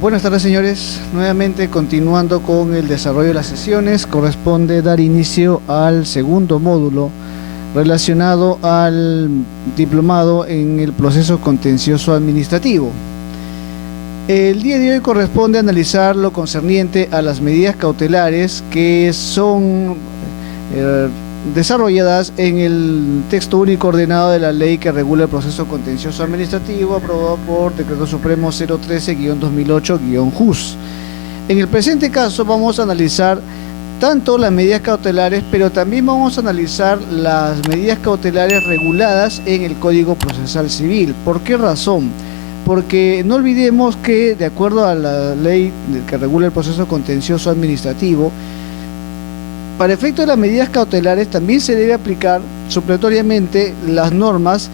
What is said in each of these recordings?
Buenas tardes, señores. Nuevamente continuando con el desarrollo de las sesiones, corresponde dar inicio al segundo módulo relacionado al diplomado en el proceso contencioso administrativo. El día de hoy corresponde analizar lo concerniente a las medidas cautelares que son desarrolladas en el texto único ordenado de la ley que regula el proceso contencioso administrativo, aprobado por Decreto Supremo 013-2008-JUS. En el presente caso vamos a analizar tanto las medidas cautelares, pero también vamos a analizar las medidas cautelares reguladas en el Código Procesal Civil. ¿Por qué razón? Porque no olvidemos que, de acuerdo a la ley que regula el proceso contencioso administrativo, para efecto de las medidas cautelares también se debe aplicar supletoriamente las normas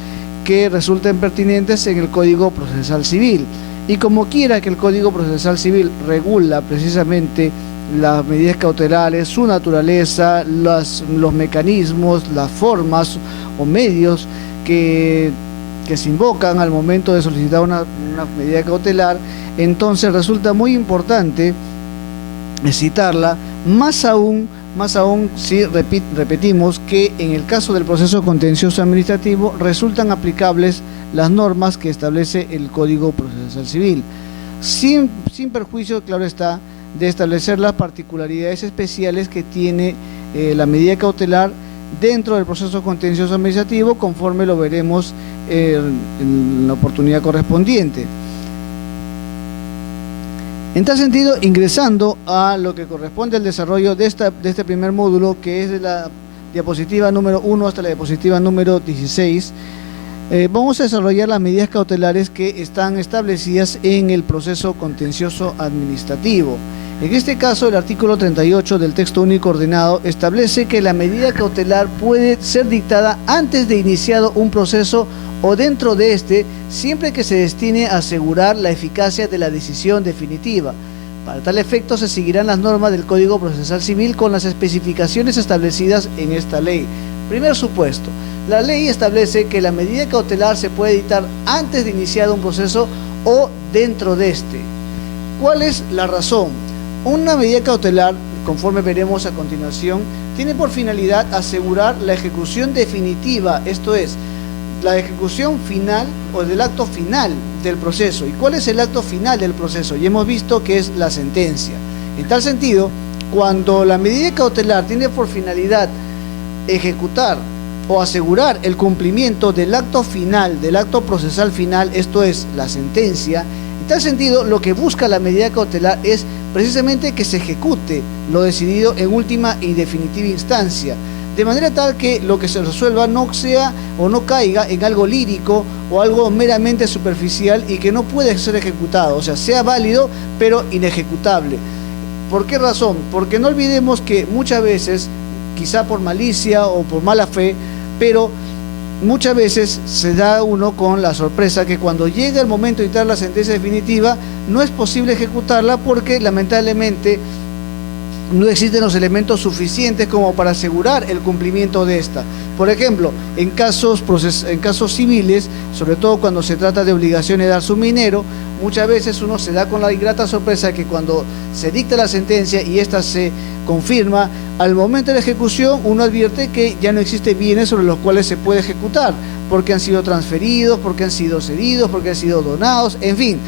que resulten pertinentes en el Código Procesal Civil. Y como quiera que el Código Procesal Civil regula precisamente las medidas cautelares, su naturaleza, los mecanismos, las formas o medios que se invocan al momento de solicitar una medida cautelar, entonces resulta muy importante citarla, más aún si repetimos que en el caso del proceso contencioso administrativo resultan aplicables las normas que establece el Código Procesal Civil, sin perjuicio, claro está, de establecer las particularidades especiales que tiene la medida cautelar dentro del proceso contencioso administrativo, conforme lo veremos en la oportunidad correspondiente. En tal sentido, ingresando a lo que corresponde al desarrollo de este primer módulo, que es de la diapositiva número 1 hasta la diapositiva número 16, vamos a desarrollar las medidas cautelares que están establecidas en el proceso contencioso administrativo. En este caso, el artículo 38 del texto único ordenado establece que la medida cautelar puede ser dictada antes de iniciado un proceso o dentro de este, siempre que se destine a asegurar la eficacia de la decisión definitiva. Para tal efecto se seguirán las normas del Código Procesal Civil con las especificaciones establecidas en esta ley. Primer supuesto, la ley establece que la medida cautelar se puede dictar antes de iniciado un proceso o dentro de este. ¿Cuál es la razón? Una medida cautelar, conforme veremos a continuación, tiene por finalidad asegurar la ejecución definitiva, esto es, la ejecución final o del acto final del proceso. ¿Y cuál es el acto final del proceso? Ya hemos visto que es la sentencia. En tal sentido, cuando la medida cautelar tiene por finalidad ejecutar o asegurar el cumplimiento del acto final, del acto procesal final, esto es, la sentencia, en tal sentido, lo que busca la medida cautelar es precisamente que se ejecute lo decidido en última y definitiva instancia, de manera tal que lo que se resuelva no sea o no caiga en algo lírico o algo meramente superficial y que no puede ser ejecutado, o sea, sea válido pero inejecutable. ¿Por qué razón? Porque no olvidemos que muchas veces, quizá por malicia o por mala fe, pero muchas veces se da uno con la sorpresa que cuando llega el momento de dictar la sentencia definitiva no es posible ejecutarla porque lamentablemente no existen los elementos suficientes como para asegurar el cumplimiento de esta. Por ejemplo, en casos civiles, sobre todo cuando se trata de obligaciones de dar su minero, muchas veces uno se da con la ingrata sorpresa que cuando se dicta la sentencia y ésta se confirma, al momento de la ejecución uno advierte que ya no existen bienes sobre los cuales se puede ejecutar, porque han sido transferidos, porque han sido cedidos, porque han sido donados, en fin,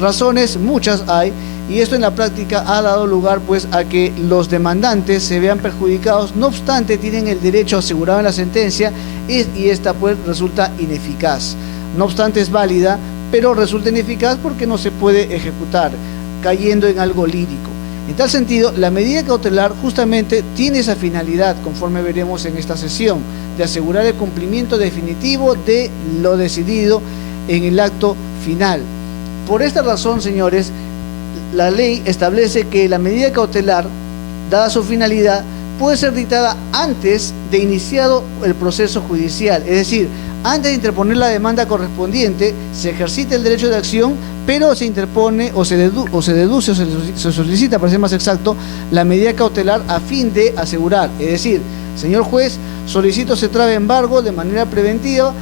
razones muchas hay. Y esto en la práctica ha dado lugar pues a que los demandantes se vean perjudicados, no obstante tienen el derecho asegurado en la sentencia y esta pues resulta ineficaz. No obstante es válida, pero resulta ineficaz porque no se puede ejecutar, cayendo en algo lírico. En tal sentido, la medida cautelar justamente tiene esa finalidad, conforme veremos en esta sesión, de asegurar el cumplimiento definitivo de lo decidido en el acto final. Por esta razón, señores, la ley establece que la medida cautelar, dada su finalidad, puede ser dictada antes de iniciado el proceso judicial, es decir, antes de interponer la demanda correspondiente, se ejercita el derecho de acción, pero se interpone o se deduce o se solicita, para ser más exacto, la medida cautelar a fin de asegurar, es decir, señor juez, solicito se trabe embargo de manera preventiva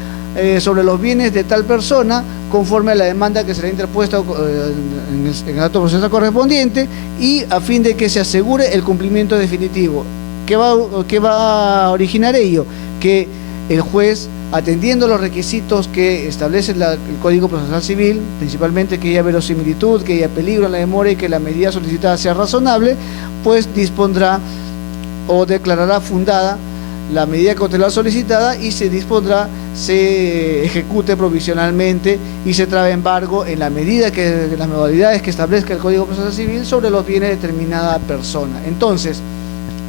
sobre los bienes de tal persona conforme a la demanda que será interpuesta en el acto procesal correspondiente y a fin de que se asegure el cumplimiento definitivo. ¿Qué va a originar ello? Que el juez, atendiendo los requisitos que establece el Código Procesal Civil, principalmente que haya verosimilitud, que haya peligro en la demora y que la medida solicitada sea razonable, pues dispondrá o declarará fundada la medida cautelar solicitada y se dispondrá, se ejecute provisionalmente y se trabe embargo en la medida que las modalidades que establezca el Código Procesal Civil sobre los bienes de determinada persona. Entonces,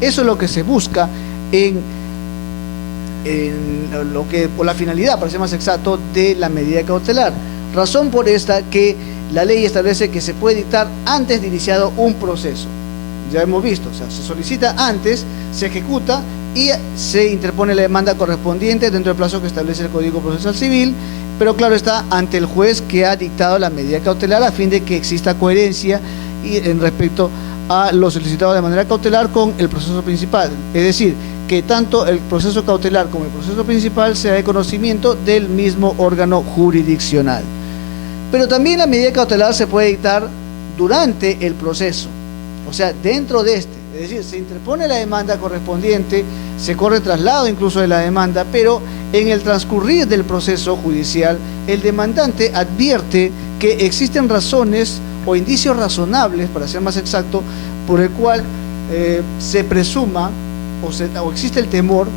eso es lo que se busca en lo que, por la finalidad, para ser más exacto, de la medida cautelar. Razón por esta que la ley establece que se puede dictar antes de iniciado un proceso. Ya hemos visto, o sea, se solicita antes, se ejecuta y se interpone la demanda correspondiente dentro del plazo que establece el Código Procesal Civil, pero claro está, ante el juez que ha dictado la medida cautelar a fin de que exista coherencia y en respecto a lo solicitado de manera cautelar con el proceso principal. Es decir, que tanto el proceso cautelar como el proceso principal sea de conocimiento del mismo órgano jurisdiccional. Pero también la medida cautelar se puede dictar durante el proceso, o sea, dentro de este. Es decir, se interpone la demanda correspondiente, se corre traslado incluso de la demanda, pero en el transcurrir del proceso judicial, el demandante advierte que existen razones o indicios razonables, para ser más exacto, por el cual se presuma o existe el temor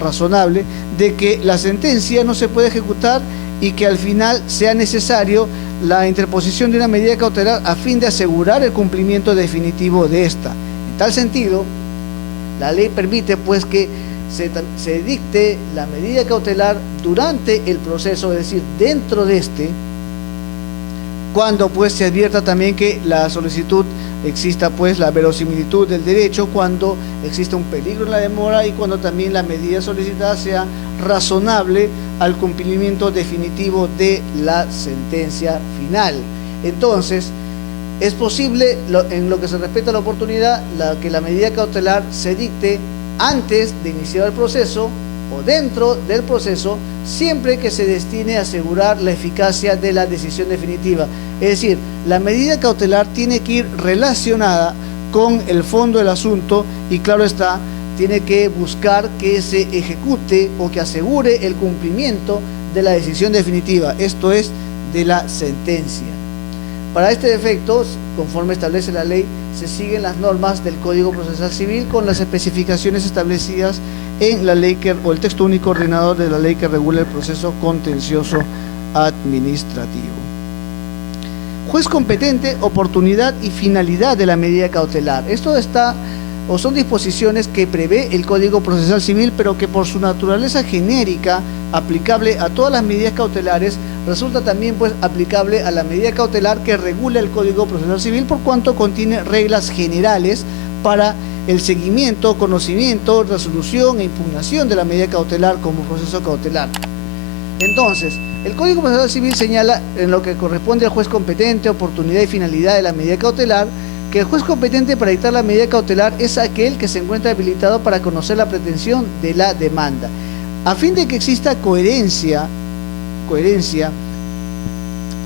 razonable de que la sentencia no se puede ejecutar y que al final sea necesario la interposición de una medida cautelar a fin de asegurar el cumplimiento definitivo de esta. En tal sentido, la ley permite pues que se dicte la medida cautelar durante el proceso, es decir, dentro de este, cuando pues se advierta también que la solicitud exista pues la verosimilitud del derecho, cuando exista un peligro en la demora y cuando también la medida solicitada sea razonable al cumplimiento definitivo de la sentencia final. Entonces, es posible, en lo que se respecta a la oportunidad, que la medida cautelar se dicte antes de iniciar el proceso o dentro del proceso, siempre que se destine a asegurar la eficacia de la decisión definitiva. Es decir, la medida cautelar tiene que ir relacionada con el fondo del asunto y claro está, tiene que buscar que se ejecute o que asegure el cumplimiento de la decisión definitiva, esto es, de la sentencia. Para este efecto, conforme establece la ley, se siguen las normas del Código Procesal Civil con las especificaciones establecidas en la ley o el texto único ordenador de la ley que regula el proceso contencioso administrativo. Juez competente, oportunidad y finalidad de la medida cautelar. Esto está o son disposiciones que prevé el Código Procesal Civil, pero que por su naturaleza genérica, aplicable a todas las medidas cautelares, resulta también pues aplicable a la medida cautelar que regula el Código Procesal Civil, por cuanto contiene reglas generales para el seguimiento, conocimiento, resolución e impugnación de la medida cautelar como proceso cautelar. Entonces, el Código Procesal Civil señala en lo que corresponde al juez competente, oportunidad y finalidad de la medida cautelar, que el juez competente para dictar la medida cautelar es aquel que se encuentra habilitado para conocer la pretensión de la demanda. A fin de que exista coherencia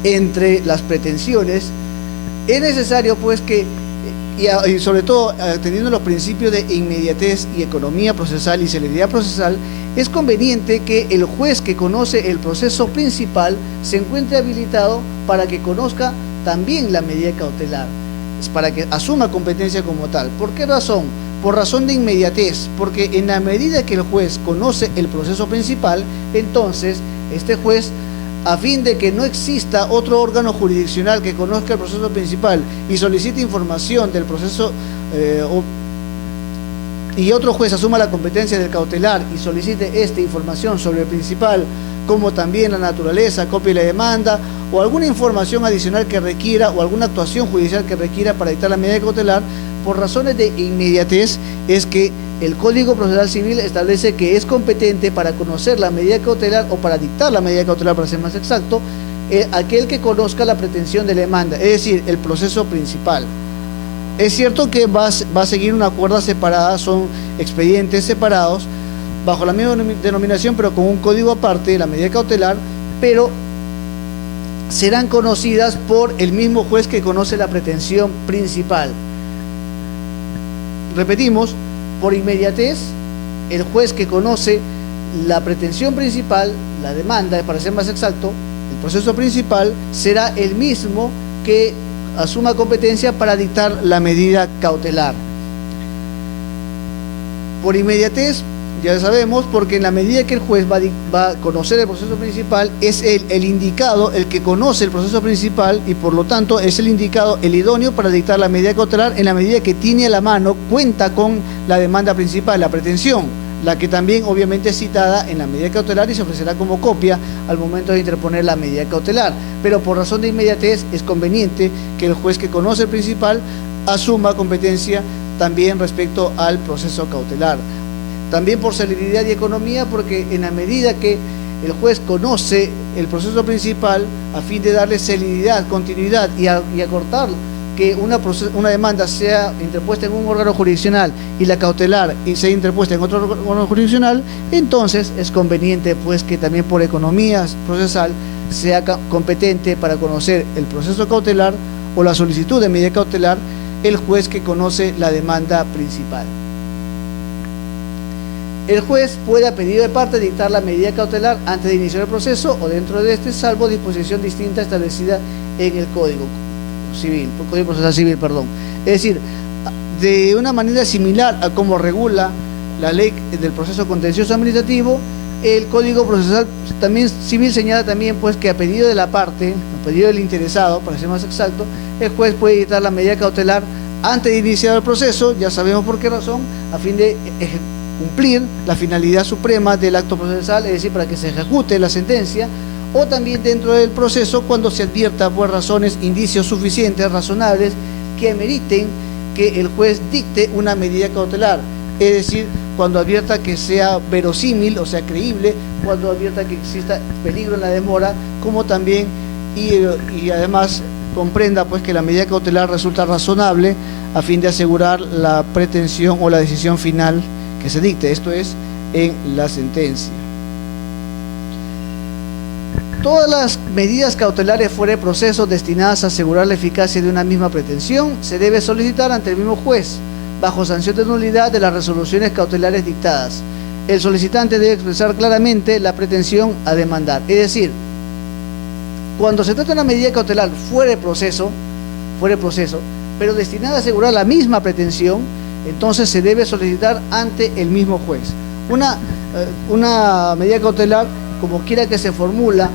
entre las pretensiones, es necesario pues que, y sobre todo atendiendo los principios de inmediatez y economía procesal y celeridad procesal, es conveniente que el juez que conoce el proceso principal se encuentre habilitado para que conozca también la medida cautelar, para que asuma competencia como tal. ¿Por qué razón? Por razón de inmediatez, porque en la medida que el juez conoce el proceso principal, entonces este juez, a fin de que no exista otro órgano jurisdiccional que conozca el proceso principal y solicite información del proceso y otro juez asuma la competencia del cautelar y solicite esta información sobre el principal, como también la naturaleza, copia de la demanda o alguna información adicional que requiera o alguna actuación judicial que requiera para dictar la medida cautelar, por razones de inmediatez es que el Código Procesal Civil establece que es competente para conocer la medida cautelar o para dictar la medida cautelar, para ser más exacto, aquel que conozca la pretensión de la demanda, es decir, el proceso principal. Es cierto que va a seguir una cuerda separada, son expedientes separados, bajo la misma denominación, pero con un código aparte, la medida cautelar, pero serán conocidas por el mismo juez que conoce la pretensión principal. Repetimos, por inmediatez, el juez que conoce la pretensión principal, la demanda, para ser más exacto, el proceso principal, será el mismo que asuma competencia para dictar la medida cautelar. Por inmediatez, ya sabemos, porque en la medida que el juez va a conocer el proceso principal, es el indicado, el que conoce el proceso principal, y por lo tanto es el indicado, el idóneo para dictar la medida cautelar en la medida que tiene a la mano, cuenta con la demanda principal, la pretensión, la que también obviamente es citada en la medida cautelar y se ofrecerá como copia al momento de interponer la medida cautelar. Pero por razón de inmediatez es conveniente que el juez que conoce el principal asuma competencia también respecto al proceso cautelar. También por celeridad y economía, porque en la medida que el juez conoce el proceso principal, a fin de darle celeridad, continuidad y acortar que una demanda sea interpuesta en un órgano jurisdiccional y la cautelar y sea interpuesta en otro órgano jurisdiccional, entonces es conveniente pues que también por economía procesal sea competente para conocer el proceso cautelar o la solicitud de medida cautelar el juez que conoce la demanda principal. El juez puede, a pedido de parte, dictar la medida cautelar antes de iniciar el proceso o dentro de este, salvo disposición distinta establecida en el Código Procesal Civil. Es decir, de una manera similar a como regula la ley del proceso contencioso administrativo, el Código Procesal también Civil señala también pues que a pedido de la parte, a pedido del interesado, para ser más exacto, el juez puede dictar la medida cautelar antes de iniciar el proceso, ya sabemos por qué razón, a fin de cumplir la finalidad suprema del acto procesal, es decir, para que se ejecute la sentencia, o también dentro del proceso cuando se advierta por razones, indicios suficientes, razonables, que ameriten que el juez dicte una medida cautelar, es decir, cuando advierta que sea verosímil, o sea, creíble, cuando advierta que exista peligro en la demora, como también, y además comprenda pues que la medida cautelar resulta razonable a fin de asegurar la pretensión o la decisión final que se dicte, esto es, en la sentencia. Todas las medidas cautelares fuera de proceso destinadas a asegurar la eficacia de una misma pretensión se debe solicitar ante el mismo juez, bajo sanción de nulidad de las resoluciones cautelares dictadas. El solicitante debe expresar claramente la pretensión a demandar, es decir, cuando se trata de una medida cautelar fuera de proceso, pero destinada a asegurar la misma pretensión, entonces se debe solicitar ante el mismo juez. Una medida cautelar, como quiera que se formula,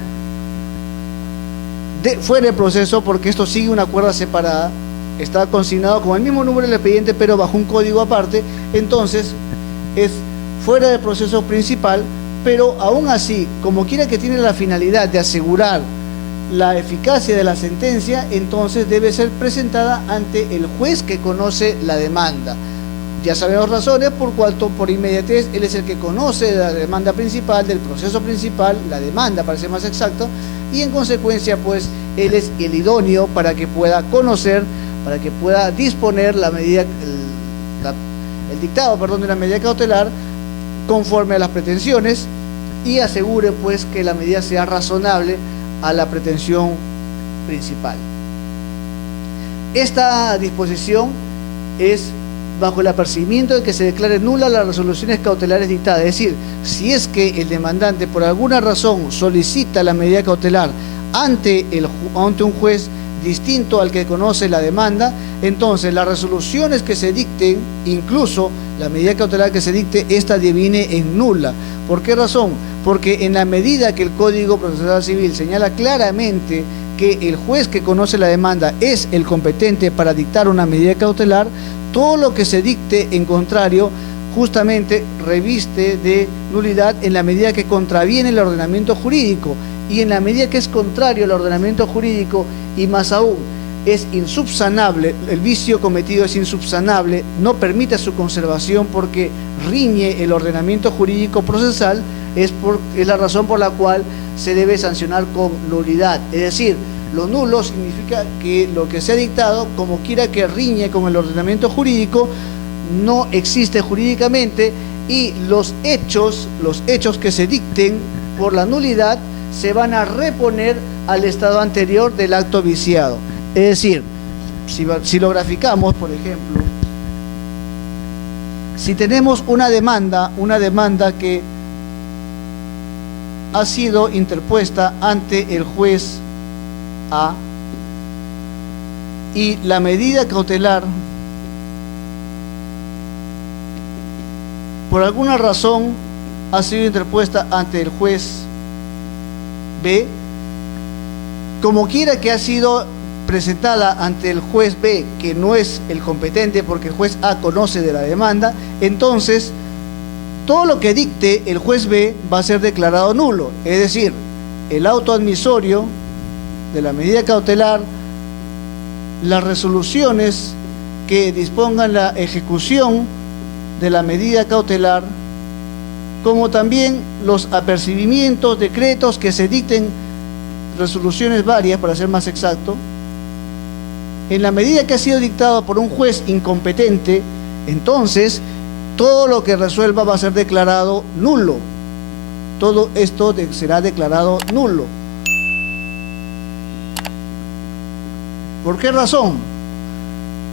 fuera de proceso, porque esto sigue una cuerda separada, está consignado con el mismo número del expediente, pero bajo un código aparte, entonces es fuera del proceso principal, pero aún así, como quiera que tiene la finalidad de asegurar la eficacia de la sentencia, entonces debe ser presentada ante el juez que conoce la demanda. Ya sabemos razones por cuanto por inmediatez él es el que conoce la demanda principal, del proceso principal, la demanda para ser más exacto, y en consecuencia pues él es el idóneo para que pueda conocer, para que pueda disponer la medida, el dictado de una medida cautelar conforme a las pretensiones y asegure pues que la medida sea razonable a la pretensión principal. Esta disposición es bajo el apercibimiento de que se declare nula las resoluciones cautelares dictadas, es decir, si es que el demandante por alguna razón solicita la medida cautelar ante un juez distinto al que conoce la demanda, entonces las resoluciones que se dicten, incluso la medida cautelar que se dicte, esta deviene en nula. ¿Por qué razón? Porque en la medida que el Código Procesal Civil señala claramente que el juez que conoce la demanda es el competente para dictar una medida cautelar, todo lo que se dicte en contrario justamente reviste de nulidad en la medida que contraviene el ordenamiento jurídico, y en la medida que es contrario al ordenamiento jurídico y más aún es insubsanable, el vicio cometido es insubsanable, no permite su conservación porque riñe el ordenamiento jurídico procesal, es la razón por la cual se debe sancionar con nulidad. Es decir, lo nulo significa que lo que se ha dictado, como quiera que riñe con el ordenamiento jurídico, no existe jurídicamente, y los hechos que se dicten por la nulidad se van a reponer al estado anterior del acto viciado. Es decir, si lo graficamos, por ejemplo, si tenemos una demanda que ha sido interpuesta ante el juez A y la medida cautelar por alguna razón ha sido interpuesta ante el juez B, como quiera que ha sido presentada ante el juez B, que no es el competente porque el juez A conoce de la demanda, entonces todo lo que dicte el juez B va a ser declarado nulo. Es decir, el auto admisorio de la medida cautelar, las resoluciones que dispongan la ejecución de la medida cautelar, como también los apercibimientos, decretos que se dicten, resoluciones varias para ser más exacto, en la medida que ha sido dictado por un juez incompetente, entonces todo lo que resuelva va a ser declarado nulo. Todo esto será declarado nulo. ¿Por qué razón?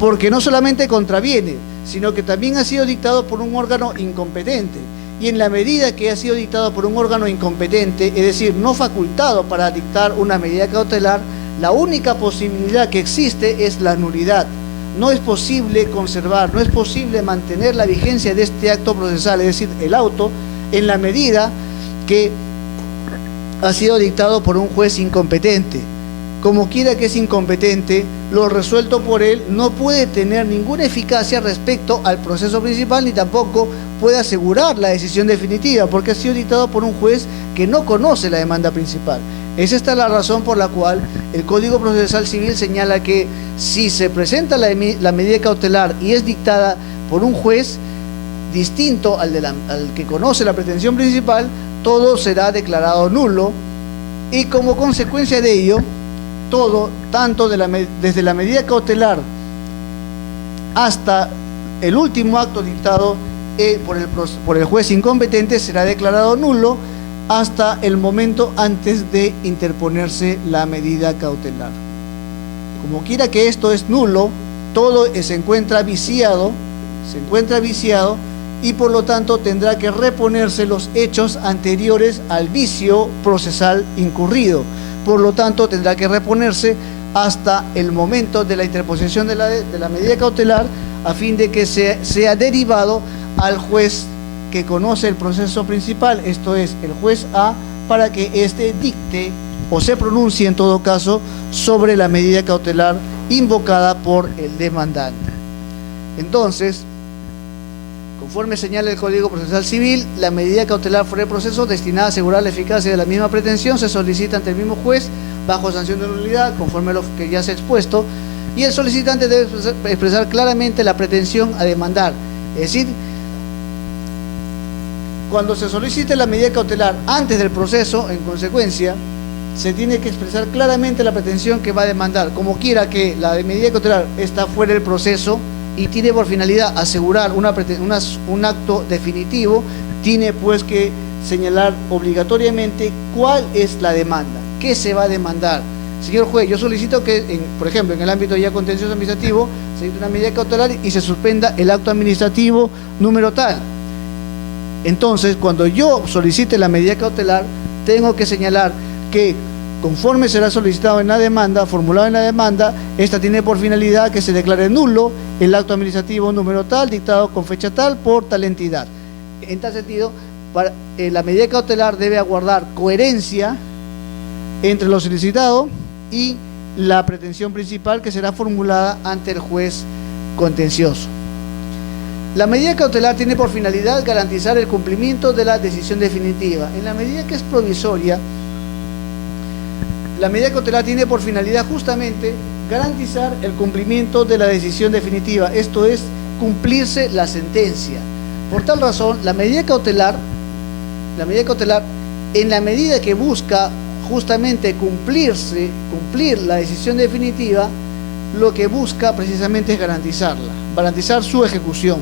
Porque no solamente contraviene, sino que también ha sido dictado por un órgano incompetente. Y en la medida que ha sido dictado por un órgano incompetente, es decir, no facultado para dictar una medida cautelar, la única posibilidad que existe es la nulidad. No es posible conservar, no es posible mantener la vigencia de este acto procesal, es decir, el auto, en la medida que ha sido dictado por un juez incompetente. Como quiera que es incompetente, lo resuelto por él no puede tener ninguna eficacia respecto al proceso principal, ni tampoco puede asegurar la decisión definitiva, porque ha sido dictado por un juez que no conoce la demanda principal. Es esta la razón por la cual el Código Procesal Civil señala que si se presenta la medida cautelar y es dictada por un juez distinto al que conoce la pretensión principal, todo será declarado nulo, y como consecuencia de ello, todo, tanto desde la medida cautelar hasta el último acto dictado por el juez incompetente, será declarado nulo hasta el momento antes de interponerse la medida cautelar. Como quiera que esto es nulo, todo se encuentra viciado y por lo tanto tendrá que reponerse los hechos anteriores al vicio procesal incurrido. Por lo tanto tendrá que reponerse hasta el momento de la interposición de la medida cautelar, a fin de que sea derivado al juez que conoce el proceso principal, esto es, el juez A, para que éste dicte o se pronuncie en todo caso sobre la medida cautelar invocada por el demandante. Entonces, conforme señala el Código Procesal Civil, la medida cautelar fuera de proceso destinada a asegurar la eficacia de la misma pretensión se solicita ante el mismo juez bajo sanción de nulidad, conforme a lo que ya se ha expuesto, y el solicitante debe expresar claramente la pretensión a demandar. Es decir, cuando se solicite la medida cautelar antes del proceso, en consecuencia, se tiene que expresar claramente la pretensión que va a demandar. Como quiera que la medida cautelar está fuera del proceso y tiene por finalidad asegurar un acto definitivo, tiene pues que señalar obligatoriamente cuál es la demanda, qué se va a demandar. Señor juez, yo solicito que, por ejemplo, en el ámbito ya contencioso administrativo, se dicte una medida cautelar y se suspenda el acto administrativo número tal. Entonces, cuando yo solicite la medida cautelar, tengo que señalar que, conforme será solicitado en la demanda, formulado en la demanda, esta tiene por finalidad que se declare nulo el acto administrativo número tal, dictado con fecha tal, por tal entidad. En tal sentido, la medida cautelar debe aguardar coherencia entre lo solicitado y la pretensión principal que será formulada ante el juez contencioso. La medida cautelar tiene por finalidad garantizar el cumplimiento de la decisión definitiva. En la medida que es provisoria, la medida cautelar tiene por finalidad justamente garantizar el cumplimiento de la decisión definitiva, esto es, cumplirse la sentencia. Por tal razón, la medida cautelar, en la medida que busca justamente cumplir la decisión definitiva, lo que busca precisamente es garantizar su ejecución,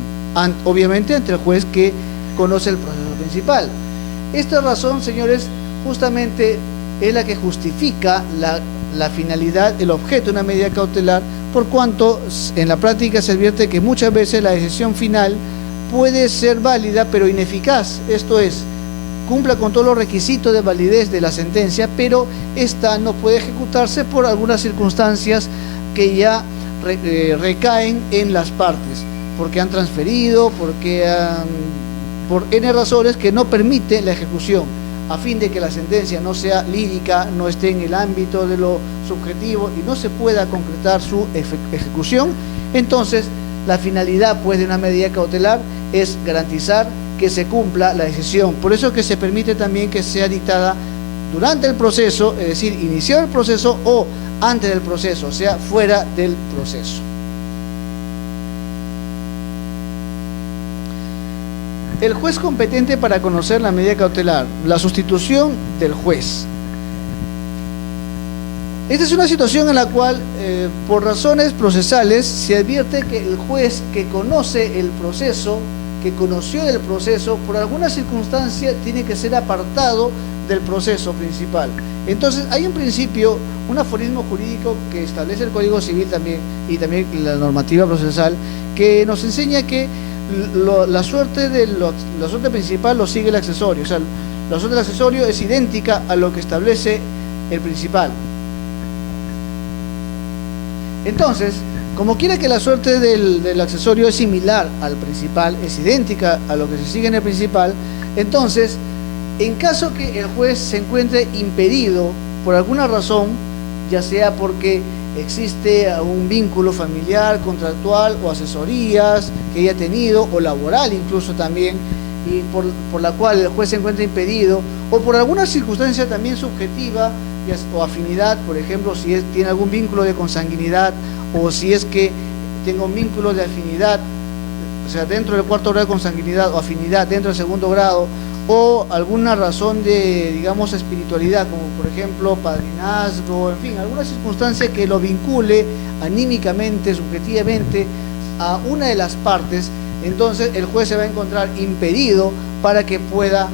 obviamente ante el juez que conoce el proceso principal. Esta razón, señores, justamente es la que justifica la finalidad, el objeto de una medida cautelar, por cuanto en la práctica se advierte que muchas veces la decisión final puede ser válida pero ineficaz, esto es, cumpla con todos los requisitos de validez de la sentencia, pero esta no puede ejecutarse por algunas circunstancias que ya recaen en las partes, porque han transferido, por N razones que no permiten la ejecución, a fin de que la sentencia no sea lírica, no esté en el ámbito de lo subjetivo y no se pueda concretar su ejecución. Entonces, la finalidad pues de una medida cautelar es garantizar que se cumpla la decisión. Por eso que se permite también que sea dictada durante el proceso, es decir, iniciar el proceso o antes del proceso, o sea, fuera del proceso. El juez competente para conocer la medida cautelar, la sustitución del juez. Esta es una situación en la cual, por razones procesales, se advierte que el juez que conoce el proceso, que conoció el proceso, por alguna circunstancia tiene que ser apartado del proceso principal. Entonces, hay un principio, un aforismo jurídico que establece el Código Civil también, y también la normativa procesal, que nos enseña que la suerte principal lo sigue el accesorio, o sea, la suerte del accesorio es idéntica a lo que establece el principal. Entonces, como quiera que la suerte del accesorio es similar al principal, es idéntica a lo que se sigue en el principal, entonces, en caso que el juez se encuentre impedido por alguna razón, ya sea porque existe un vínculo familiar, contractual o asesorías que haya tenido, o laboral incluso también, y por la cual el juez se encuentra impedido, o por alguna circunstancia también subjetiva o afinidad, por ejemplo, si tiene algún vínculo de consanguinidad, o si es que tenga un vínculo de afinidad, o sea, dentro del cuarto grado de consanguinidad o afinidad dentro del segundo grado, o alguna razón de, digamos, espiritualidad, como por ejemplo padrinazgo, en fin, alguna circunstancia que lo vincule anímicamente, subjetivamente a una de las partes, entonces el juez se va a encontrar impedido para que pueda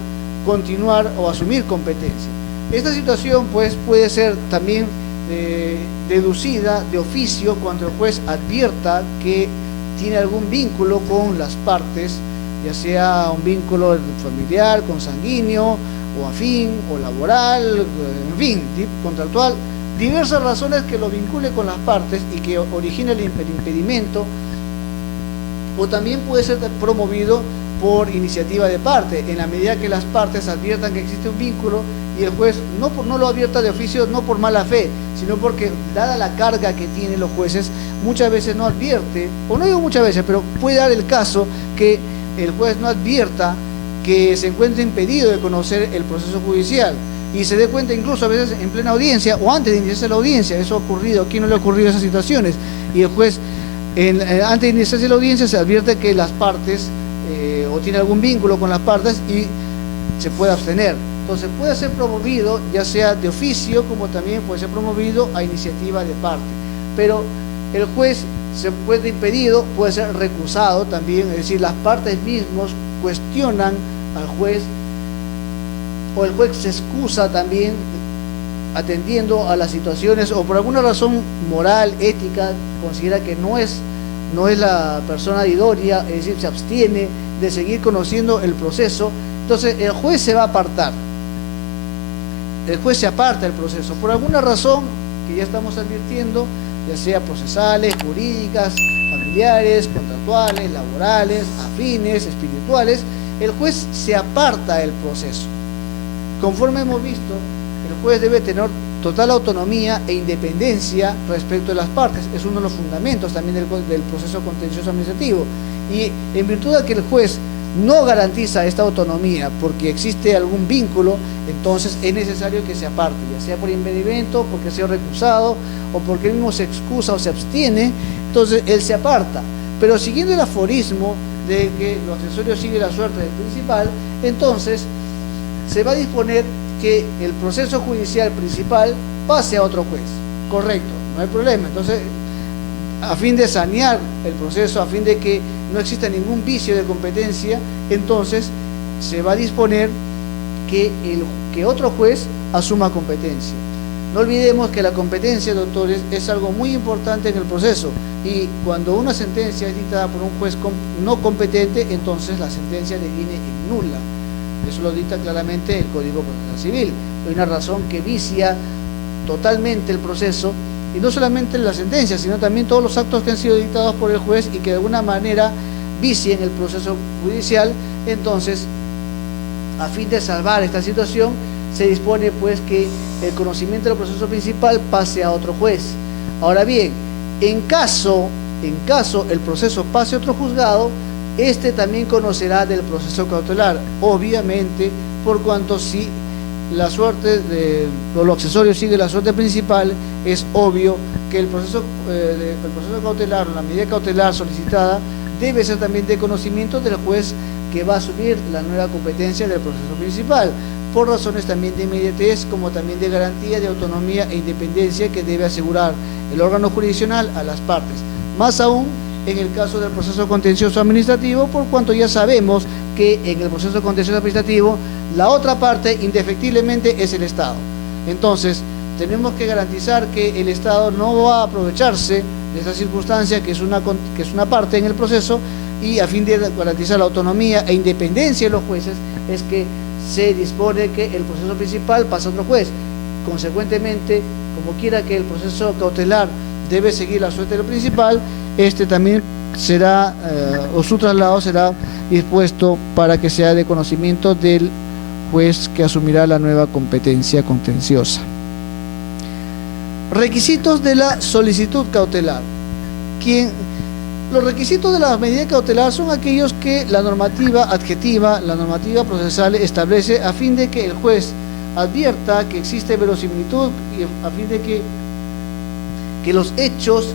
continuar o asumir competencia. Esta situación pues puede ser también deducida de oficio cuando el juez advierta que tiene algún vínculo con las partes, ya sea un vínculo familiar, consanguíneo, o afín, o laboral, en fin, contractual, diversas razones que lo vincule con las partes y que origina el impedimento, o también puede ser promovido por iniciativa de parte, en la medida que las partes adviertan que existe un vínculo y el juez no lo advierta de oficio, no por mala fe, sino porque, dada la carga que tienen los jueces, muchas veces no advierte, o no digo muchas veces, pero puede dar el caso que el juez no advierta que se encuentre impedido de conocer el proceso judicial y se dé cuenta incluso a veces en plena audiencia o antes de iniciarse la audiencia. Eso ha ocurrido, ¿a quién no le ha ocurrido esas situaciones? Y el juez, antes de iniciarse la audiencia, se advierte que las partes o tiene algún vínculo con las partes y se puede abstener. Entonces puede ser promovido ya sea de oficio como también puede ser promovido a iniciativa de parte. Pero el juez se puede impedido, puede ser recusado también, es decir, las partes mismos cuestionan al juez o el juez se excusa también atendiendo a las situaciones o por alguna razón moral, ética, considera que no es la persona idónea, es decir, se abstiene de seguir conociendo el proceso. Entonces el juez se va a apartar, el juez se aparta del proceso por alguna razón que ya estamos advirtiendo, ya sea procesales, jurídicas, familiares, contractuales, laborales, afines, espirituales. El juez se aparta del proceso. Conforme hemos visto, el juez debe tener total autonomía e independencia respecto de las partes. Es uno de los fundamentos también del proceso contencioso administrativo. Y en virtud de que el juez no garantiza esta autonomía porque existe algún vínculo, entonces es necesario que se aparte, ya sea por impedimento, porque sea recusado o porque él mismo se excusa o se abstiene. Entonces él se aparta, pero siguiendo el aforismo de que los accesorios siguen la suerte del principal, entonces se va a disponer que el proceso judicial principal pase a otro juez. Correcto, no hay problema. Entonces, a fin de sanear el proceso, a fin de que no exista ningún vicio de competencia, entonces se va a disponer que otro juez asuma competencia. No olvidemos que la competencia, doctores, es algo muy importante en el proceso, y cuando una sentencia es dictada por un juez no competente, entonces la sentencia deviene nula. Eso lo dicta claramente el Código Procesal Civil. Hay una razón que vicia totalmente el proceso, y no solamente la sentencia, sino también todos los actos que han sido dictados por el juez y que de alguna manera vicien el proceso judicial. Entonces, a fin de salvar esta situación, se dispone pues que el conocimiento del proceso principal pase a otro juez. Ahora bien, en caso el proceso pase a otro juzgado, este también conocerá del proceso cautelar, obviamente, por cuanto si la suerte o lo accesorio sigue la suerte principal, es obvio que el proceso cautelar, la medida cautelar solicitada, debe ser también de conocimiento del juez que va a asumir la nueva competencia del proceso principal, por razones también de inmediatez, como también de garantía de autonomía e independencia que debe asegurar el órgano jurisdiccional a las partes. Más aún en el caso del proceso contencioso administrativo, por cuanto ya sabemos que en el proceso contencioso administrativo la otra parte indefectiblemente es el Estado. Entonces, tenemos que garantizar que el Estado no va a aprovecharse de esta circunstancia que es una parte en el proceso, y a fin de garantizar la autonomía e independencia de los jueces, es que se dispone que el proceso principal pasa a otro juez. Consecuentemente, como quiera que el proceso cautelar debe seguir la suerte del principal, este también será, o su traslado será dispuesto para que sea de conocimiento del juez que asumirá la nueva competencia contenciosa. Requisitos de la solicitud cautelar. Los requisitos de la medida cautelar son aquellos que la normativa adjetiva, la normativa procesal establece a fin de que el juez advierta que existe verosimilitud y a fin de que los hechos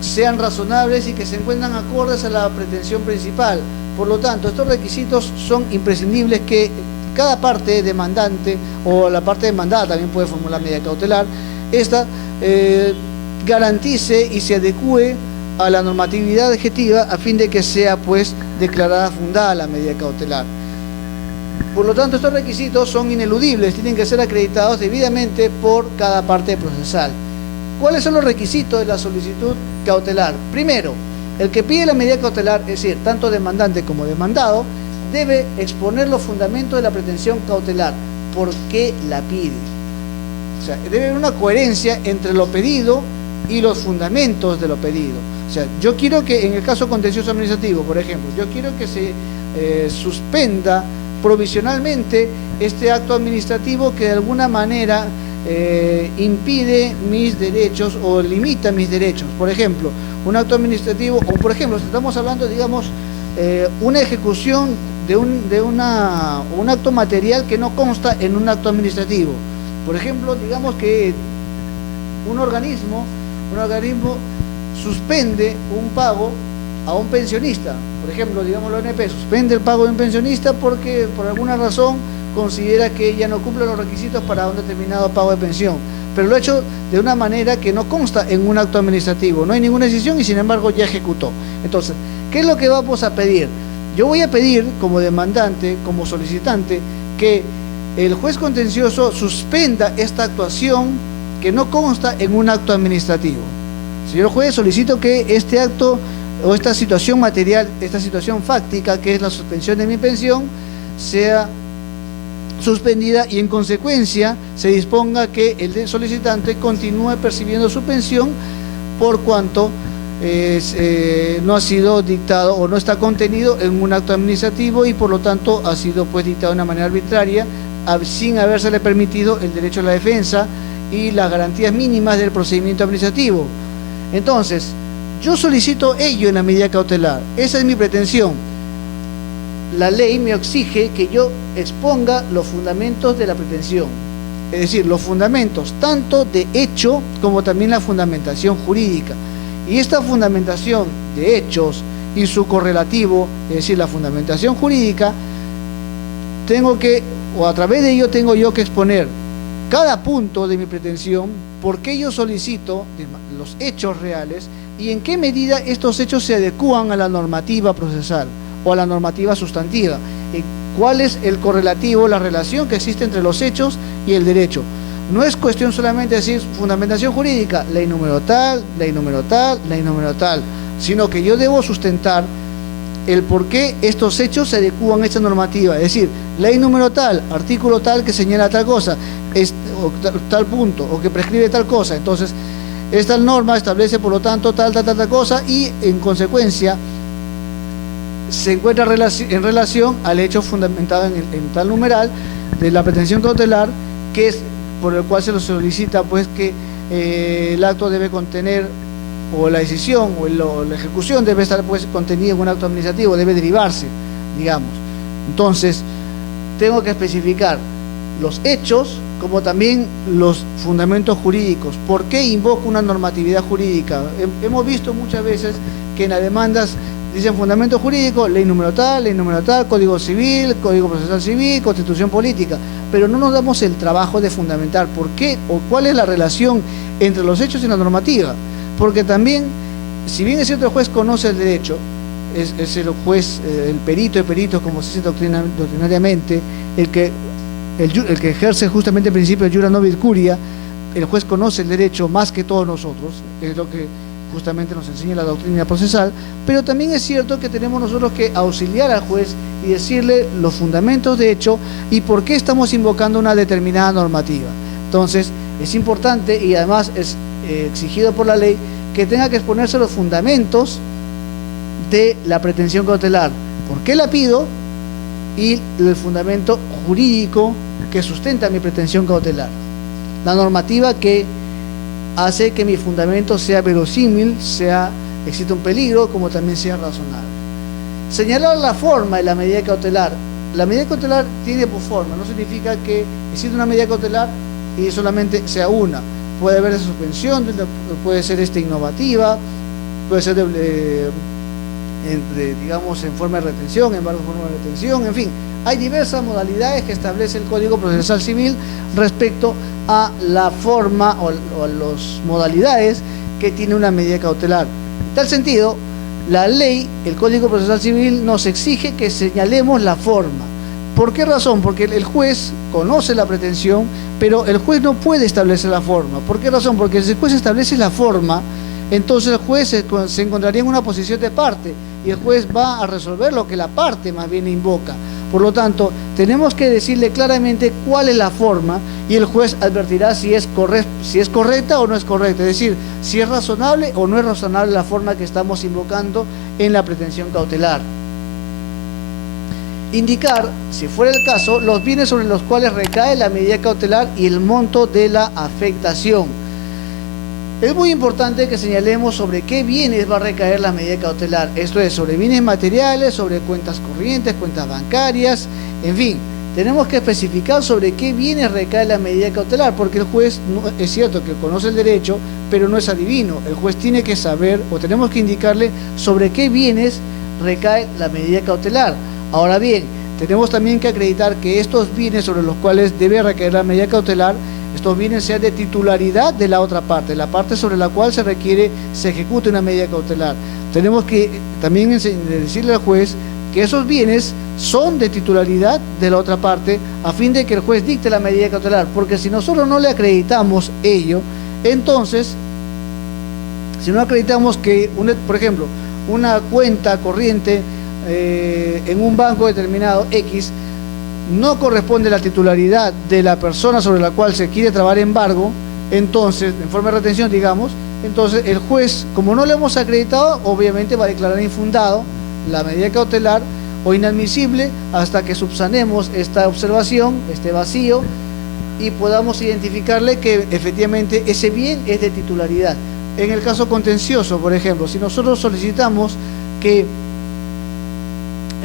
sean razonables y que se encuentran acordes a la pretensión principal. Por lo tanto, estos requisitos son imprescindibles que cada parte demandante o la parte demandada también puede formular medida cautelar, esta garantice y se adecue a la normatividad adjetiva a fin de que sea pues declarada fundada la medida cautelar. Por lo tanto, estos requisitos son ineludibles, tienen que ser acreditados debidamente por cada parte procesal. ¿Cuáles son los requisitos de la solicitud cautelar? Primero, el que pide la medida cautelar, es decir, tanto demandante como demandado, debe exponer los fundamentos de la pretensión cautelar. ¿Por qué la pide? O sea, debe haber una coherencia entre lo pedido y los fundamentos de lo pedido. O sea, yo quiero que en el caso contencioso administrativo, por ejemplo, yo quiero que se suspenda provisionalmente este acto administrativo que de alguna manera impide mis derechos o limita mis derechos. Por ejemplo, un acto administrativo, o por ejemplo, si estamos hablando, digamos, una ejecución de un acto material que no consta en un acto administrativo. Por ejemplo, digamos que un organismo suspende un pago a un pensionista. Por ejemplo, digamos la ONP suspende el pago de un pensionista porque por alguna razón considera que ya no cumple los requisitos para un determinado pago de pensión, pero lo ha hecho de una manera que no consta en un acto administrativo, no hay ninguna decisión y sin embargo ya ejecutó. Entonces, ¿qué es lo que vamos a pedir? Yo voy a pedir como demandante, como solicitante, que el juez contencioso suspenda esta actuación que no consta en un acto administrativo. Señor juez, solicito que este acto o esta situación material, esta situación fáctica, que es la suspensión de mi pensión, sea suspendida y en consecuencia se disponga que el solicitante continúe percibiendo su pensión por cuanto no ha sido dictado o no está contenido en un acto administrativo y por lo tanto ha sido pues dictado de una manera arbitraria sin habérsele permitido el derecho a la defensa y las garantías mínimas del procedimiento administrativo. Entonces, yo solicito ello en la medida cautelar, esa es mi pretensión. La ley me exige que yo exponga los fundamentos de la pretensión, es decir, los fundamentos tanto de hecho como también la fundamentación jurídica. Y esta fundamentación de hechos y su correlativo, es decir, la fundamentación jurídica, a través de ello tengo yo que exponer cada punto de mi pretensión, por qué yo solicito los hechos reales y en qué medida estos hechos se adecúan a la normativa procesal o a la normativa sustantiva. cuál es el correlativo, la relación que existe entre los hechos y el derecho. No es cuestión solamente de decir fundamentación jurídica, ley número tal, ley número tal, ley número tal, sino que yo debo sustentar el por qué estos hechos se adecúan a esta normativa. Es decir, ley número tal, artículo tal que señala tal cosa, o tal punto, o que prescribe tal cosa. Entonces, esta norma establece, por lo tanto, tal cosa, y en consecuencia se encuentra en relación al hecho fundamentado en tal numeral de la pretensión cautelar, que es por el cual se lo solicita pues que el acto debe contener, o la decisión o la ejecución debe estar pues contenida en un acto administrativo, debe derivarse, digamos. Entonces, tengo que especificar los hechos como también los fundamentos jurídicos. ¿Por qué invoco una normatividad jurídica? Hemos visto muchas veces que en las demandas dicen fundamento jurídico, ley número tal, Código Civil, Código Procesal Civil, Constitución Política, pero no nos damos el trabajo de fundamentar por qué o cuál es la relación entre los hechos y la normativa. Porque también, si bien es cierto el juez conoce el derecho, es el juez, el perito de peritos, como se dice doctrinariamente, el que ejerce justamente el principio de iura novit curia, el juez conoce el derecho más que todos nosotros, es lo que justamente nos enseña la doctrina procesal, pero también es cierto que tenemos nosotros que auxiliar al juez y decirle los fundamentos de hecho y por qué estamos invocando una determinada normativa. Entonces, es importante y además es exigido por la ley que tenga que exponerse los fundamentos de la pretensión cautelar. ¿Por qué la pido? Y el fundamento jurídico que sustenta mi pretensión cautelar. La normativa que hace que mi fundamento sea verosímil, existe un peligro, como también sea razonable. Señalar la forma de la medida cautelar. La medida cautelar tiene por forma, no significa que existe una medida cautelar y solamente sea una. Puede haber suspensión, puede ser innovativa, puede ser digamos en forma de retención, embargo en forma de retención, en fin, hay diversas modalidades que establece el Código Procesal Civil respecto a la forma o a las modalidades que tiene una medida cautelar. En tal sentido, la ley, el Código Procesal Civil nos exige que señalemos la forma. ¿Por qué razón? Porque el juez conoce la pretensión, pero el juez no puede establecer la forma. ¿Por qué razón? Porque si el juez establece la forma, entonces el juez se encontraría en una posición de parte y el juez va a resolver lo que la parte más bien invoca. Por lo tanto, tenemos que decirle claramente cuál es la forma y el juez advertirá si es correcta o no es correcta, es decir, si es razonable o no es razonable la forma que estamos invocando en la pretensión cautelar. Indicar, si fuera el caso, los bienes sobre los cuales recae la medida cautelar y el monto de la afectación. Es muy importante que señalemos sobre qué bienes va a recaer la medida cautelar. Esto es, sobre bienes materiales, sobre cuentas corrientes, cuentas bancarias, en fin. Tenemos que especificar sobre qué bienes recae la medida cautelar, porque el juez, es cierto que conoce el derecho, pero no es adivino. El juez tiene que saber, o tenemos que indicarle, sobre qué bienes recae la medida cautelar. Ahora bien, tenemos también que acreditar que estos bienes sobre los cuales debe recaer la medida cautelar, estos bienes sean de titularidad de la otra parte, la parte sobre la cual se ejecute una medida cautelar. Tenemos que también decirle al juez que esos bienes son de titularidad de la otra parte a fin de que el juez dicte la medida cautelar, porque si nosotros no le acreditamos ello, entonces, si no acreditamos que, por ejemplo, una cuenta corriente en un banco determinado X no corresponde a la titularidad de la persona sobre la cual se quiere trabar embargo, entonces, en forma de retención, digamos, entonces el juez, como no le hemos acreditado, obviamente va a declarar infundado la medida cautelar o inadmisible hasta que subsanemos esta observación, este vacío, y podamos identificarle que efectivamente ese bien es de titularidad. En el caso contencioso, por ejemplo, si nosotros solicitamos que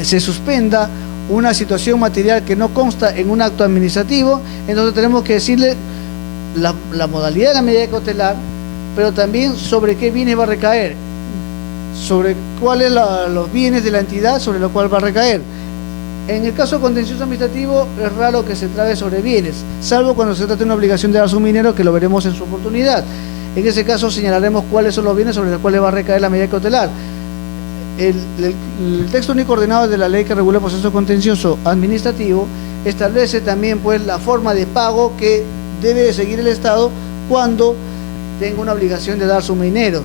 se suspenda una situación material que no consta en un acto administrativo, entonces tenemos que decirle la modalidad de la medida cautelar, pero también sobre qué bienes va a recaer, sobre cuáles los bienes de la entidad sobre los cuales va a recaer. En el caso contencioso administrativo es raro que se trabe sobre bienes, salvo cuando se trata de una obligación de dar minero, que lo veremos en su oportunidad. En ese caso señalaremos cuáles son los bienes sobre los cuales va a recaer la medida cautelar. el texto único ordenado de la ley que regula el proceso contencioso administrativo establece también pues la forma de pago que debe seguir el Estado cuando tenga una obligación de dar suministros.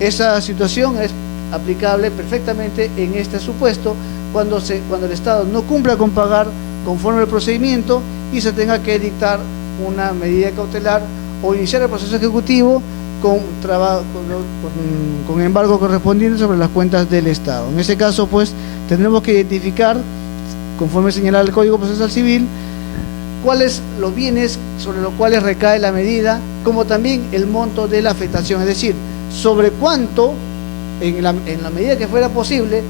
Esa situación es aplicable perfectamente en este supuesto cuando el Estado no cumpla con pagar conforme al procedimiento y se tenga que dictar una medida cautelar o iniciar el proceso ejecutivo con embargo correspondiente sobre las cuentas del Estado. En ese caso, pues, tendremos que identificar, conforme señala el Código Procesal Civil, cuáles los bienes sobre los cuales recae la medida, como también el monto de la afectación, es decir, sobre cuánto, en la medida que fuera posible,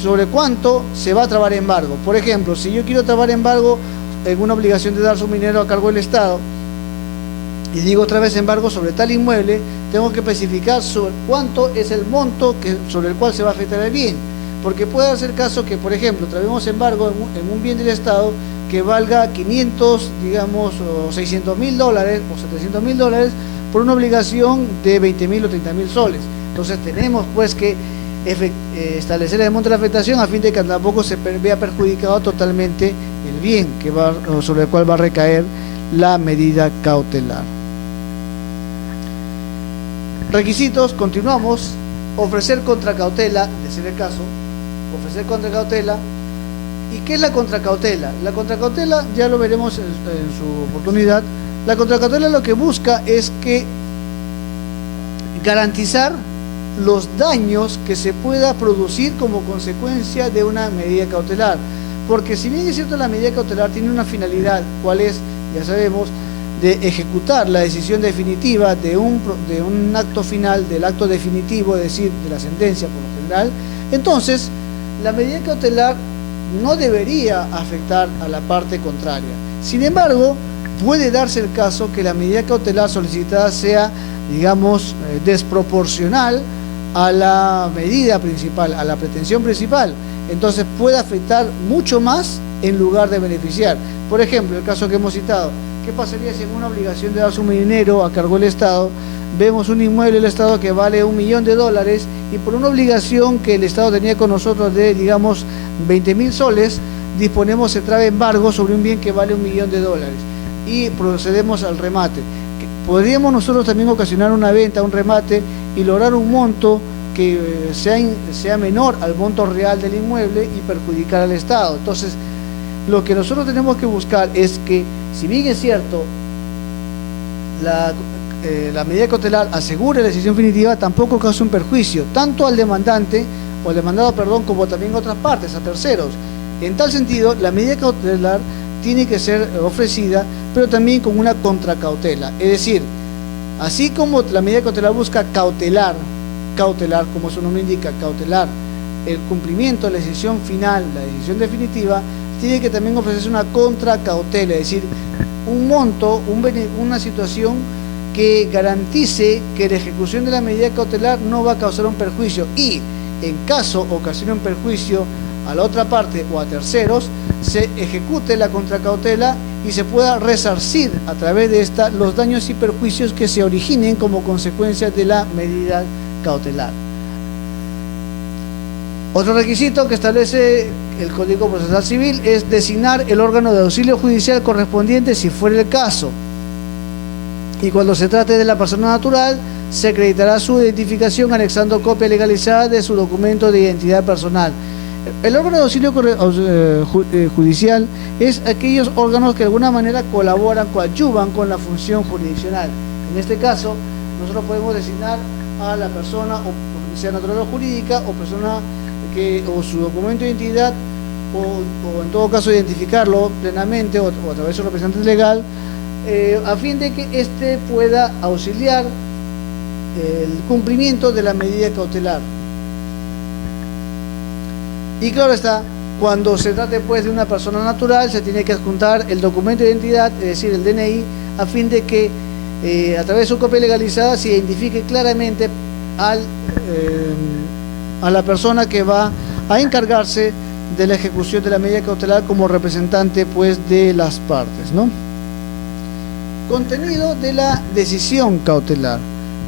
sobre cuánto se va a trabar embargo. Por ejemplo, si yo quiero trabar embargo en una obligación de dar suministro a cargo del Estado, y digo otra vez embargo sobre tal inmueble, tengo que especificar sobre cuánto es el monto sobre el cual se va a afectar el bien, porque puede ser caso que, por ejemplo, trabemos embargo en un bien del Estado que valga 500, digamos, o 600.000 dólares o 700.000 dólares por una obligación de 20.000 o 30.000 soles. Entonces tenemos pues que establecer el monto de la afectación a fin de que tampoco se vea perjudicado totalmente el bien sobre el cual va a recaer la medida cautelar. Requisitos, continuamos. Ofrecer contracautela, de ser el caso, ofrecer contracautela. ¿Y qué es la contracautela? La contracautela, ya lo veremos en su oportunidad, la contracautela lo que busca es que garantizar los daños que se pueda producir como consecuencia de una medida cautelar. Porque si bien es cierto la medida cautelar tiene una finalidad, ¿cuál es? Ya sabemos, de ejecutar la decisión definitiva de un acto final, del acto definitivo, es decir, de la sentencia por lo general. Entonces, la medida cautelar no debería afectar a la parte contraria. Sin embargo, puede darse el caso que la medida cautelar solicitada sea, digamos, desproporcional a la medida principal, a la pretensión principal. Entonces puede afectar mucho más en lugar de beneficiar. Por ejemplo, el caso que hemos citado, ¿qué pasaría si en una obligación de dar suministro a cargo del Estado vemos un inmueble del Estado que vale $1.000.000 y por una obligación que el Estado tenía con nosotros de, digamos, 20.000 soles, disponemos de trabe embargo sobre un bien que vale $1.000.000 y procedemos al remate? Podríamos nosotros también ocasionar una venta, un remate y lograr un monto que sea menor al monto real del inmueble y perjudicar al Estado. Entonces, lo que nosotros tenemos que buscar es que, si bien es cierto, la medida cautelar asegure la decisión definitiva, tampoco cause un perjuicio, tanto al demandante, o al demandado, perdón, como también a otras partes, a terceros. En tal sentido, la medida cautelar tiene que ser ofrecida, pero también con una contracautela. Es decir, así como la medida cautelar busca cautelar, como su nombre indica, cautelar el cumplimiento de la decisión final, la decisión definitiva, tiene que también ofrecerse una contracautela, es decir, un monto, una situación que garantice que la ejecución de la medida cautelar no va a causar un perjuicio y, en caso ocasione un perjuicio a la otra parte o a terceros, se ejecute la contracautela y se pueda resarcir a través de esta los daños y perjuicios que se originen como consecuencia de la medida cautelar. Otro requisito que establece el Código Procesal Civil es designar el órgano de auxilio judicial correspondiente si fuera el caso. Y cuando se trate de la persona natural, se acreditará su identificación anexando copia legalizada de su documento de identidad personal. El órgano de auxilio judicial es aquellos órganos que de alguna manera colaboran, coadyuvan con la función jurisdiccional. En este caso, nosotros podemos designar a la persona, o sea natural o jurídica, o persona o su documento de identidad, o en todo caso identificarlo plenamente o a través de su representante legal, a fin de que éste pueda auxiliar el cumplimiento de la medida cautelar. Y claro está, cuando se trate pues de una persona natural, se tiene que adjuntar el documento de identidad, es decir, el DNI, a fin de que a través de su copia legalizada se identifique claramente a la persona que va a encargarse de la ejecución de la medida cautelar como representante pues de las partes, ¿no? Contenido de la decisión cautelar.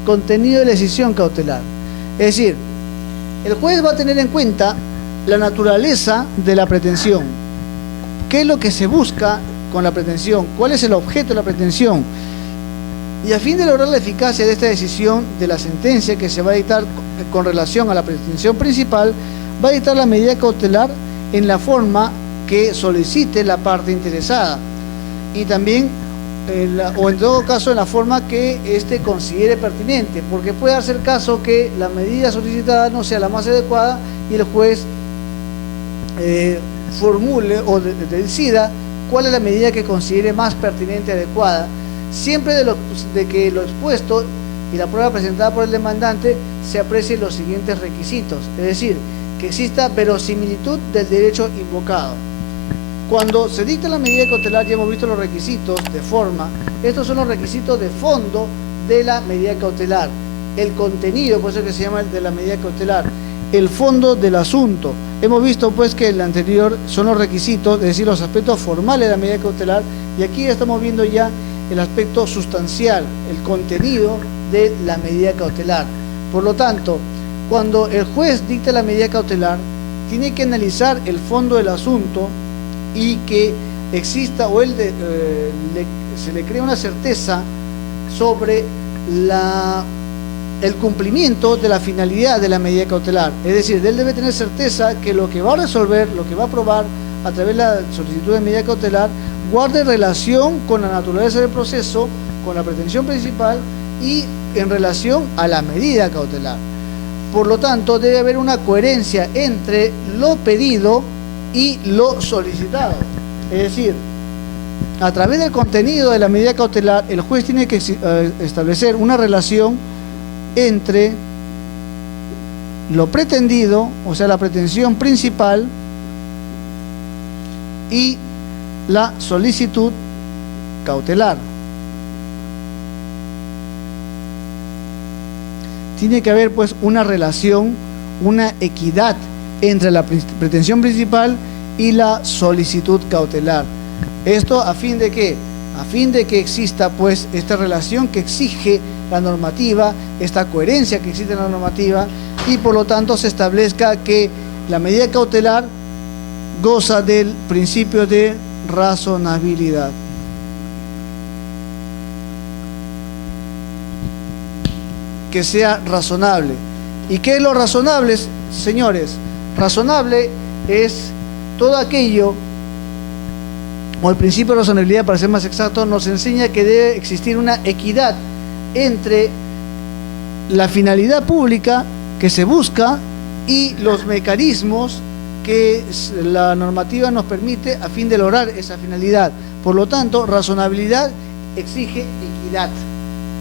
Contenido de la decisión cautelar. Es decir, El juez va a tener en cuenta la naturaleza de la pretensión. ¿Qué es lo que se busca con la pretensión? ¿Cuál es el objeto de la pretensión? Y a fin de lograr la eficacia de esta decisión de la sentencia que se va a dictar con relación a la pretensión principal, va a dictar la medida cautelar en la forma que solicite la parte interesada y también, o en todo caso, en la forma que éste considere pertinente, porque puede darse el caso que la medida solicitada no sea la más adecuada y el juez formule o decida cuál es la medida que considere más pertinente y adecuada, siempre de que lo expuesto y la prueba presentada por el demandante se aprecien los siguientes requisitos, es decir, que exista verosimilitud del derecho invocado. Cuando se dicta la medida cautelar ya hemos visto los requisitos de forma. Estos son los requisitos de fondo de la medida cautelar. El contenido, por eso que se llama el de la medida cautelar. El fondo del asunto. Hemos visto pues que el anterior son los requisitos, es decir, los aspectos formales de la medida cautelar, y aquí ya estamos viendo ya el aspecto sustancial, el contenido de la medida cautelar. Por lo tanto, cuando el juez dicta la medida cautelar, tiene que analizar el fondo del asunto y que exista o se le crea una certeza sobre el cumplimiento de la finalidad de la medida cautelar. Es decir, él debe tener certeza que lo que va a resolver, lo que va a aprobar a través de la solicitud de medida cautelar, guarde relación con la naturaleza del proceso, con la pretensión principal y en relación a la medida cautelar. Por lo tanto, debe haber una coherencia entre lo pedido y lo solicitado. Es decir, a través del contenido de la medida cautelar, el juez tiene que establecer una relación entre lo pretendido, o sea, la pretensión principal, y la solicitud cautelar. Tiene que haber pues una relación, una equidad entre la pretensión principal y la solicitud cautelar. ¿Esto a fin de qué? A fin de que exista pues esta relación que exige la normativa, esta coherencia que existe en la normativa, y por lo tanto se establezca que la medida cautelar goza del principio de razonabilidad. Que sea razonable. ¿Y qué es lo razonable, señores? Razonable es todo aquello, o el principio de razonabilidad, para ser más exacto, nos enseña que debe existir una equidad entre la finalidad pública que se busca y los mecanismos que la normativa nos permite a fin de lograr esa finalidad. Por lo tanto, razonabilidad exige equidad.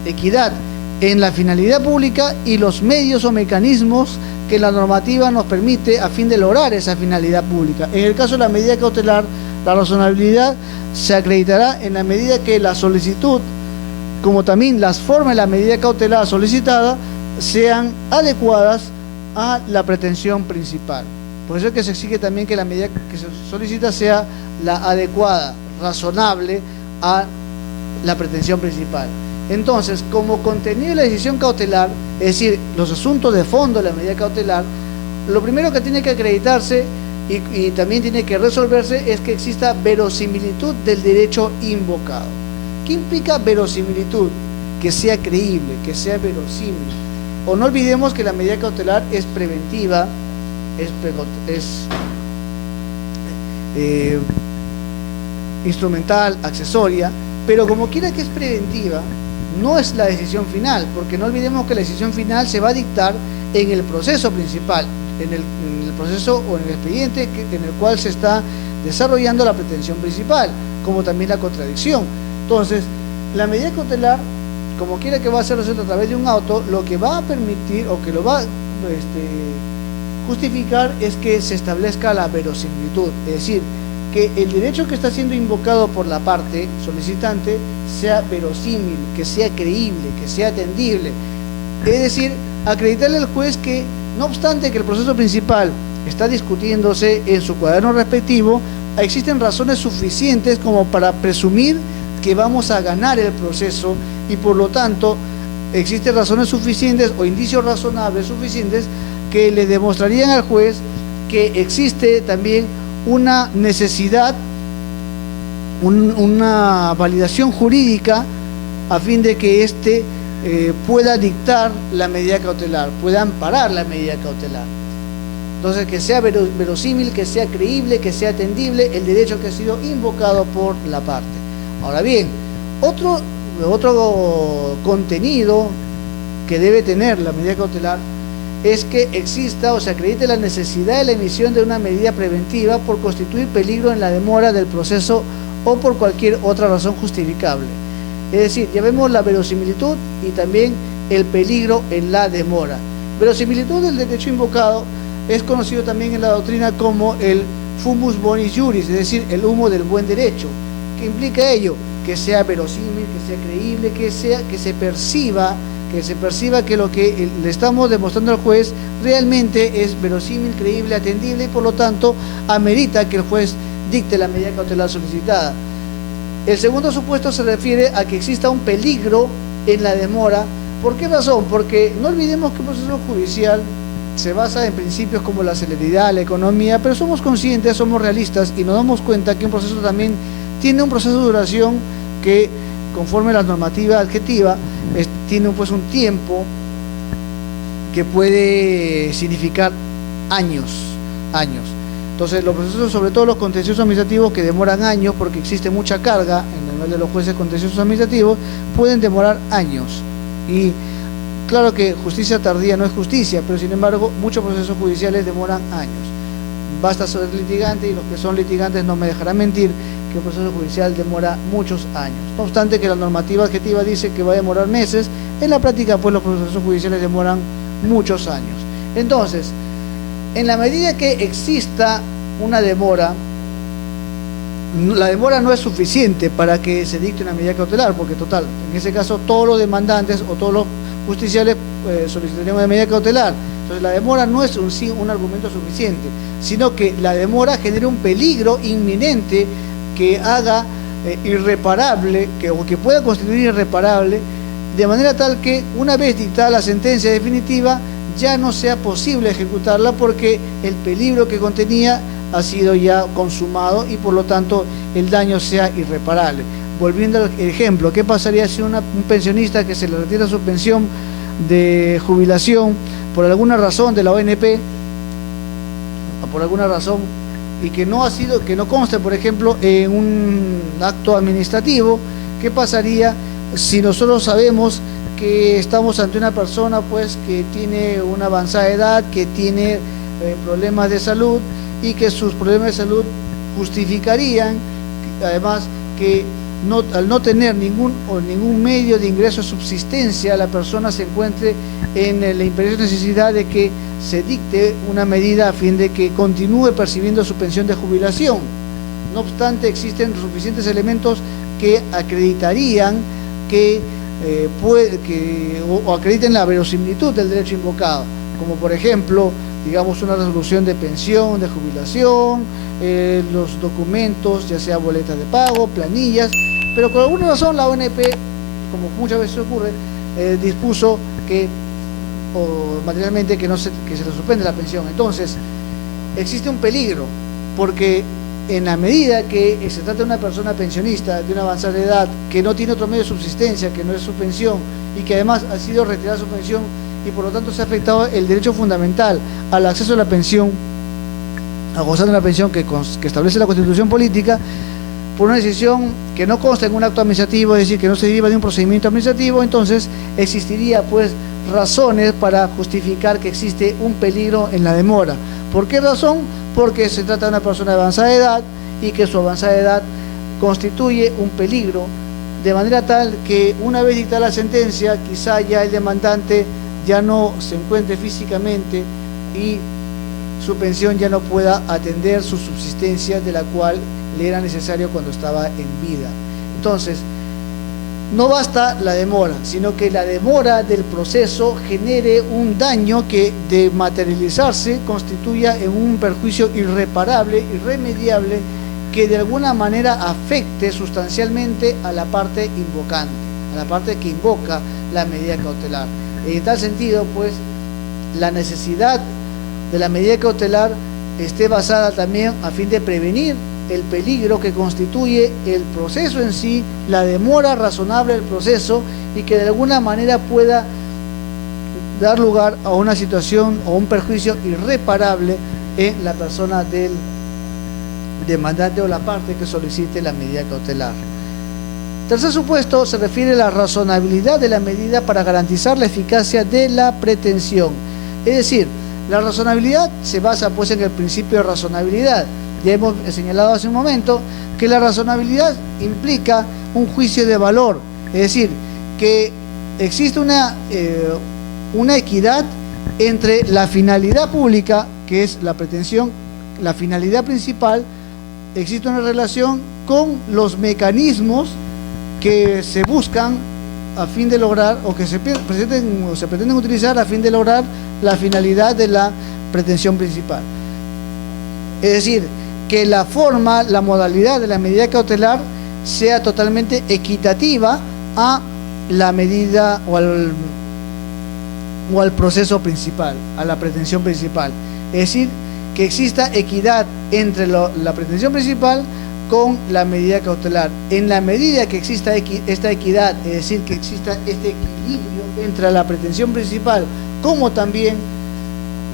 Equidad en la finalidad pública y los medios o mecanismos que la normativa nos permite a fin de lograr esa finalidad pública. En el caso de la medida cautelar, la razonabilidad se acreditará en la medida que la solicitud, como también las formas de la medida cautelar solicitada, sean adecuadas a la pretensión principal. Por eso es que se exige también que la medida que se solicita sea la adecuada, razonable a la pretensión principal. Entonces, como contenido de la decisión cautelar, es decir, los asuntos de fondo de la medida cautelar, lo primero que tiene que acreditarse y también tiene que resolverse es que exista verosimilitud del derecho invocado. ¿Qué implica verosimilitud? Que sea creíble, que sea verosímil. O no olvidemos que la medida cautelar es preventiva, es instrumental, accesoria, pero como quiera que es preventiva, no es la decisión final, porque no olvidemos que la decisión final se va a dictar en el proceso principal, en el proceso o en el expediente en el cual se está desarrollando la pretensión principal, como también la contradicción. Entonces, la medida cautelar, como quiera que va a ser resuelta a través de un auto, lo que va a permitir o que lo va a justificar es que se establezca la verosimilitud, es decir, que el derecho que está siendo invocado por la parte solicitante sea verosímil, que sea creíble, que sea atendible. Es decir, acreditarle al juez que, no obstante que el proceso principal está discutiéndose en su cuaderno respectivo, existen razones suficientes como para presumir que vamos a ganar el proceso y por lo tanto existen razones suficientes o indicios razonables suficientes que le demostrarían al juez que existe también una necesidad, una validación jurídica a fin de que éste pueda dictar la medida cautelar, pueda amparar la medida cautelar. Entonces, que sea verosímil, que sea creíble, que sea atendible el derecho que ha sido invocado por la parte. Ahora bien, otro contenido que debe tener la medida cautelar es que exista o se acredite la necesidad de la emisión de una medida preventiva por constituir peligro en la demora del proceso o por cualquier otra razón justificable. Es decir, ya vemos la verosimilitud y también el peligro en la demora. Verosimilitud del derecho invocado es conocido también en la doctrina como el fumus bonis juris, es decir, el humo del buen derecho. ¿Qué implica ello? Que sea verosímil, que sea creíble, que se perciba que lo que le estamos demostrando al juez realmente es verosímil, creíble, atendible y por lo tanto amerita que el juez dicte la medida cautelar solicitada. El segundo supuesto se refiere a que exista un peligro en la demora. ¿Por qué razón? Porque no olvidemos que un proceso judicial se basa en principios como la celeridad, la economía, pero somos conscientes, somos realistas y nos damos cuenta que un proceso también tiene un proceso de duración que, conforme a la normativa adjetiva, tiene pues un tiempo que puede significar años. Entonces los procesos, sobre todo los contenciosos administrativos que demoran años porque existe mucha carga en el nivel de los jueces contenciosos administrativos, pueden demorar años. Y claro que justicia tardía no es justicia, pero sin embargo muchos procesos judiciales demoran años. Basta ser litigante y los que son litigantes no me dejarán mentir que el proceso judicial demora muchos años. No obstante que la normativa adjetiva dice que va a demorar meses, en la práctica pues los procesos judiciales demoran muchos años. Entonces, en la medida que exista una demora, la demora no es suficiente para que se dicte una medida cautelar, porque total, en ese caso todos los demandantes o todos los justiciales solicitarían una medida cautelar. Entonces la demora no es un argumento suficiente, sino que la demora genera un peligro inminente que haga irreparable, o que pueda constituir irreparable, de manera tal que una vez dictada la sentencia definitiva ya no sea posible ejecutarla porque el peligro que contenía ha sido ya consumado y por lo tanto el daño sea irreparable. Volviendo al ejemplo, ¿qué pasaría si un pensionista que se le retira su pensión de jubilación por alguna razón de la ONP, o por alguna razón, y que no conste, por ejemplo, en un acto administrativo? ¿Qué pasaría si nosotros sabemos que estamos ante una persona pues que tiene una avanzada edad, que tiene problemas de salud y que sus problemas de salud justificarían, además, que al no tener ningún medio de ingreso de subsistencia, la persona se encuentre en la imperiosa necesidad de que se dicte una medida a fin de que continúe percibiendo su pensión de jubilación? No obstante, existen suficientes elementos que acreditarían o acrediten la verosimilitud del derecho invocado, como por ejemplo, digamos, una resolución de pensión, de jubilación, los documentos, ya sea boletas de pago, planillas, pero por alguna razón la ONP, como muchas veces ocurre, dispuso materialmente que se le suspende la pensión. Entonces, existe un peligro, porque en la medida que se trata de una persona pensionista de una avanzada edad, que no tiene otro medio de subsistencia, que no es su pensión, y que además ha sido retirada su pensión, y por lo tanto se ha afectado el derecho fundamental al acceso a la pensión, a gozar de una pensión que establece la Constitución política, por una decisión que no consta en un acto administrativo, es decir, que no se deriva de un procedimiento administrativo, entonces existiría pues razones para justificar que existe un peligro en la demora. ¿Por qué razón? Porque se trata de una persona de avanzada edad y que su avanzada edad constituye un peligro, de manera tal que una vez dictada la sentencia, quizá ya el demandante ya no se encuentre físicamente y su pensión ya no pueda atender su subsistencia de la cual le era necesario cuando estaba en vida. Entonces, no basta la demora, sino que la demora del proceso genere un daño que, de materializarse, constituya en un perjuicio irreparable, irremediable, que de alguna manera afecte sustancialmente a la parte invocante, a la parte que invoca la medida cautelar. En tal sentido, pues, la necesidad de la medida cautelar esté basada también a fin de prevenir el peligro que constituye el proceso en sí, la demora razonable del proceso, y que de alguna manera pueda dar lugar a una situación o un perjuicio irreparable en la persona del demandante o la parte que solicite la medida cautelar. Tercer supuesto se refiere a la razonabilidad de la medida para garantizar la eficacia de la pretensión. Es decir, la razonabilidad se basa pues en el principio de razonabilidad. Ya hemos señalado hace un momento que la razonabilidad implica un juicio de valor, es decir, que existe una equidad entre la finalidad pública, que es la pretensión, la finalidad principal. Existe una relación con los mecanismos que se buscan a fin de lograr, o que se pretenden utilizar a fin de lograr la finalidad de la pretensión principal. Es decir, que la forma, la modalidad de la medida cautelar sea totalmente equitativa a la medida o al proceso principal, a la pretensión principal. Es decir, que exista equidad entre la pretensión principal con la medida cautelar. En la medida que exista esta equidad, es decir, que exista este equilibrio entre la pretensión principal como también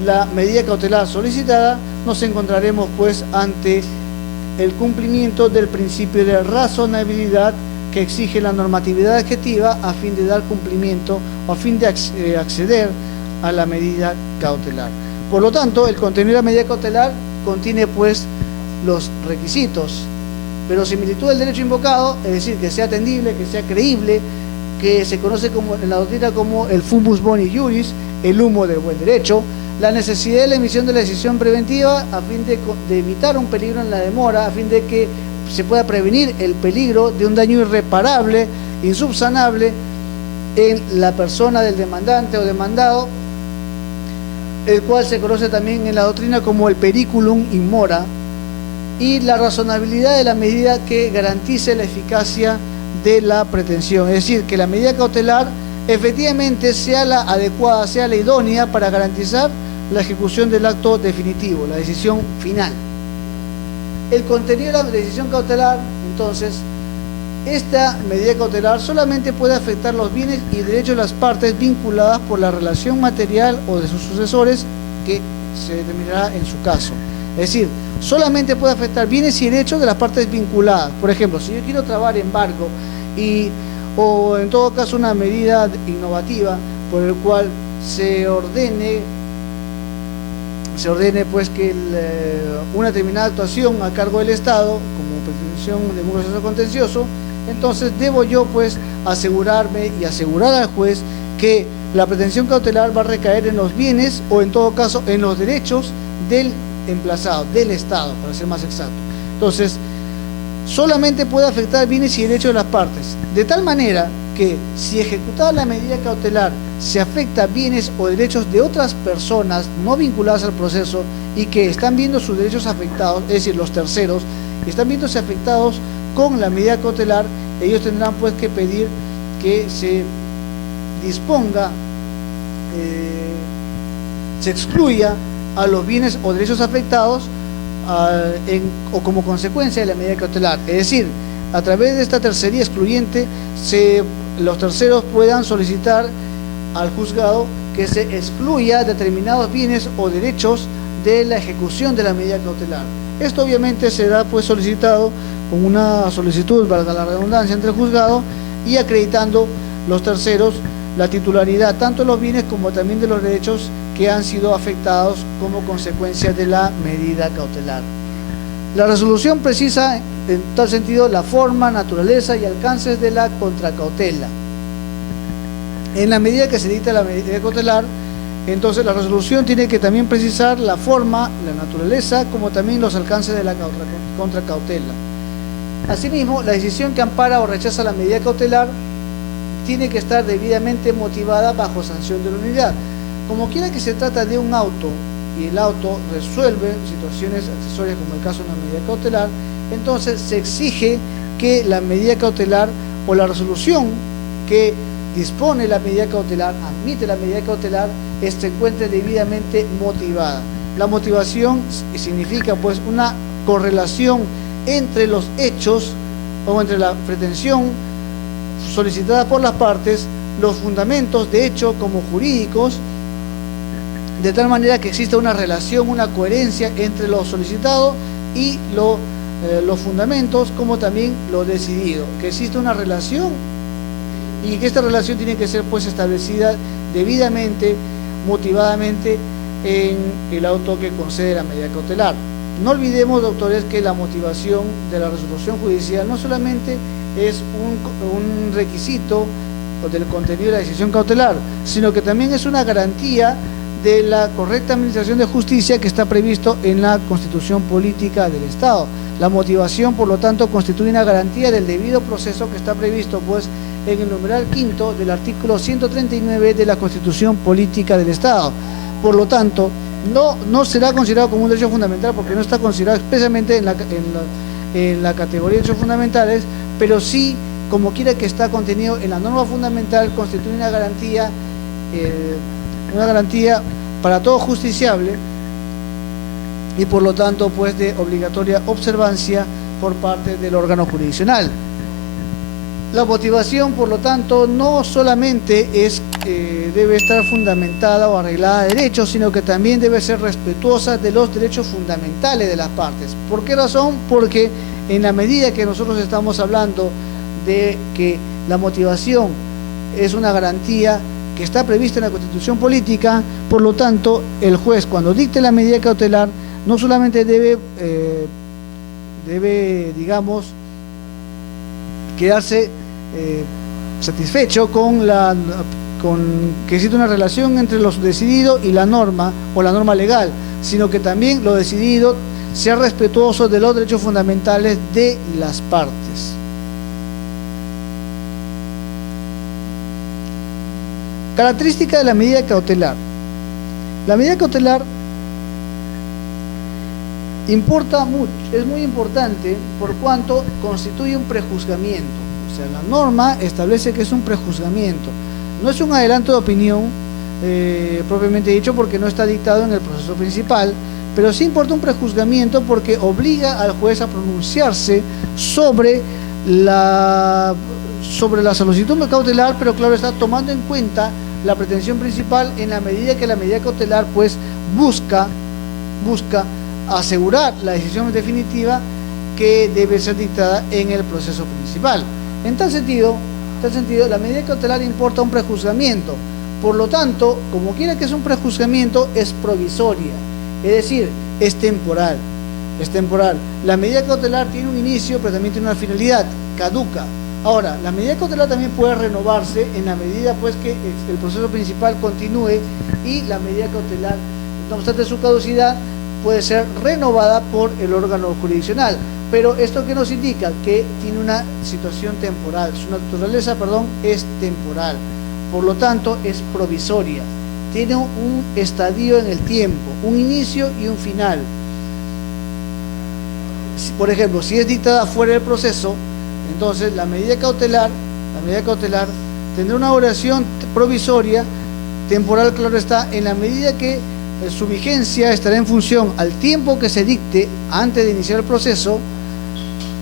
la medida cautelar solicitada, nos encontraremos pues ante el cumplimiento del principio de razonabilidad que exige la normatividad adjetiva a fin de dar cumplimiento o a fin de acceder a la medida cautelar. Por lo tanto, el contenido de la medida cautelar contiene pues los requisitos: verosimilitud del derecho invocado, es decir, que sea atendible, que sea creíble, que se conoce en la doctrina como el fumus boni iuris, el humo del buen derecho, la necesidad de la emisión de la decisión preventiva a fin de evitar un peligro en la demora, a fin de que se pueda prevenir el peligro de un daño irreparable, insubsanable en la persona del demandante o demandado, el cual se conoce también en la doctrina como el periculum in mora, y la razonabilidad de la medida que garantice la eficacia de la pretensión, es decir, que la medida cautelar efectivamente sea la adecuada, sea la idónea para garantizar la ejecución del acto definitivo, la decisión final. El contenido de la decisión cautelar, entonces, esta medida cautelar solamente puede afectar los bienes y derechos de las partes vinculadas por la relación material o de sus sucesores, que se determinará en su caso. Es decir, solamente puede afectar bienes y derechos de las partes vinculadas. Por ejemplo, si yo quiero trabar embargo o en todo caso una medida innovativa por el cual se ordene pues que una determinada actuación a cargo del Estado como pretensión de un proceso contencioso, entonces debo yo pues asegurarme y asegurar al juez que la pretensión cautelar va a recaer en los bienes o en todo caso en los derechos del emplazado, del Estado, para ser más exacto. Entonces, solamente puede afectar bienes y derechos de las partes, de tal manera que si ejecutada la medida cautelar se afecta bienes o derechos de otras personas no vinculadas al proceso y que están viendo sus derechos afectados, es decir, los terceros, están viéndose afectados con la medida cautelar, ellos tendrán pues que pedir que se disponga, se excluya a los bienes o derechos afectados o como consecuencia de la medida cautelar. Es decir, a través de esta tercería excluyente, los terceros puedan solicitar al juzgado que se excluya determinados bienes o derechos de la ejecución de la medida cautelar. Esto obviamente será pues solicitado con una solicitud, valga la redundancia, ante el juzgado, y acreditando los terceros la titularidad tanto de los bienes como también de los derechos que han sido afectados como consecuencia de la medida cautelar. La resolución precisa en tal sentido la forma, naturaleza y alcances de la contracautela. En la medida que se dicta la medida cautelar, entonces la resolución tiene que también precisar la forma, la naturaleza, como también los alcances de la contracautela. Asimismo, la decisión que ampara o rechaza la medida cautelar tiene que estar debidamente motivada bajo sanción de la unidad. Como quiera que se trata de un auto y el auto resuelve situaciones accesorias como el caso de una medida cautelar, entonces se exige que la medida cautelar o la resolución que dispone la medida cautelar, admite la medida cautelar, se encuentre debidamente motivada. La motivación significa pues una correlación entre los hechos o entre la pretensión solicitada por las partes, los fundamentos de hecho como jurídicos, de tal manera que exista una relación, una coherencia entre lo solicitado y los fundamentos, como también lo decidido, que existe una relación y que esta relación tiene que ser pues establecida debidamente, motivadamente en el auto que concede la medida cautelar. No olvidemos, doctores, que la motivación de la resolución judicial no solamente es un requisito del contenido de la decisión cautelar, sino que también es una garantía de la correcta administración de justicia que está previsto en la Constitución Política del Estado. La motivación, por lo tanto, constituye una garantía del debido proceso que está previsto pues en el numeral quinto del artículo 139 de la Constitución Política del Estado. Por lo tanto, no será considerado como un derecho fundamental porque no está considerado expresamente en la categoría de derechos fundamentales, pero sí, como quiera que está contenido en la norma fundamental, constituye una garantía para todo justiciable y por lo tanto pues de obligatoria observancia por parte del órgano jurisdiccional. La motivación, por lo tanto, no solamente debe estar fundamentada o arreglada de derechos, sino que también debe ser respetuosa de los derechos fundamentales de las partes. ¿Por qué razón? Porque en la medida que nosotros estamos hablando de que la motivación es una garantía que está prevista en la Constitución Política, por lo tanto, el juez, cuando dicte la medida cautelar, no solamente debe, digamos, quedarse satisfecho con que existe una relación entre lo decidido y la norma o la norma legal, sino que también lo decidido sea respetuoso de los derechos fundamentales de las partes. Característica de la medida cautelar. La medida cautelar importa mucho, es muy importante por cuanto constituye un prejuzgamiento. O sea, la norma establece que es un prejuzgamiento. No es un adelanto de opinión propiamente dicho porque no está dictado en el proceso principal, pero sí importa un prejuzgamiento porque obliga al juez a pronunciarse sobre la solicitud cautelar, pero claro, está tomando en cuenta la pretensión principal en la medida que la medida cautelar pues busca asegurar la decisión definitiva que debe ser dictada en el proceso principal. En tal sentido, la medida cautelar importa un prejuzgamiento. Por lo tanto, como quiera que es un prejuzgamiento, es provisoria, es decir, es temporal. La medida cautelar tiene un inicio, pero también tiene una finalidad, caduca. Ahora, la medida cautelar también puede renovarse en la medida pues que el proceso principal continúe y la medida cautelar, no obstante su caducidad, puede ser renovada por el órgano jurisdiccional. Pero esto que nos indica que tiene una situación temporal, su naturaleza, es temporal, por lo tanto es provisoria, tiene un estadio en el tiempo, un inicio y un final. Por ejemplo, si es dictada fuera del proceso, entonces la medida cautelar tendrá una duración provisoria, temporal, claro está, en la medida que su vigencia estará en función al tiempo que se dicte antes de iniciar el proceso,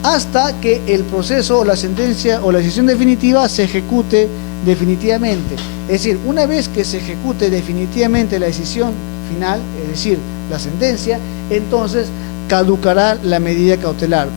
hasta que el proceso o la sentencia o la decisión definitiva se ejecute definitivamente. Es decir, una vez que se ejecute definitivamente la decisión final, es decir, la sentencia, entonces caducará la medida cautelar.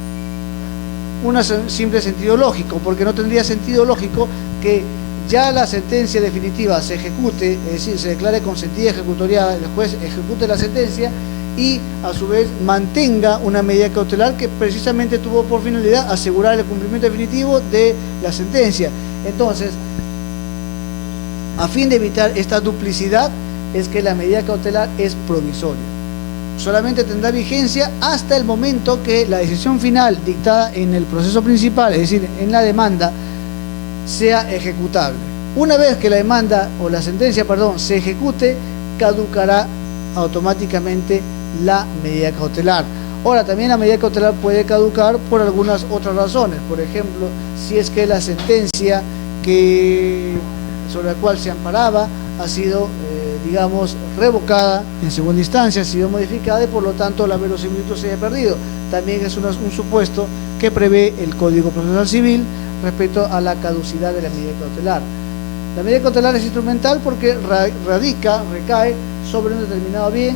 Un simple sentido lógico, porque no tendría sentido lógico que ya la sentencia definitiva se ejecute, es decir, se declare consentida ejecutoriada, el juez ejecute la sentencia y a su vez mantenga una medida cautelar que precisamente tuvo por finalidad asegurar el cumplimiento definitivo de la sentencia. Entonces, a fin de evitar esta duplicidad, es que la medida cautelar es provisoria. Solamente tendrá vigencia hasta el momento que la decisión final dictada en el proceso principal, es decir, en la demanda, sea ejecutable. Una vez que la demanda o la sentencia, se ejecute, caducará automáticamente la medida cautelar. Ahora, también la medida cautelar puede caducar por algunas otras razones. Por ejemplo, si es que la sentencia sobre la cual se amparaba ha sido digamos, revocada en segunda instancia, ha sido modificada y por lo tanto la verosimilitud se haya perdido. También es un supuesto que prevé el Código Procesal Civil respecto a la caducidad de la medida cautelar. La medida cautelar es instrumental porque recae sobre un determinado bien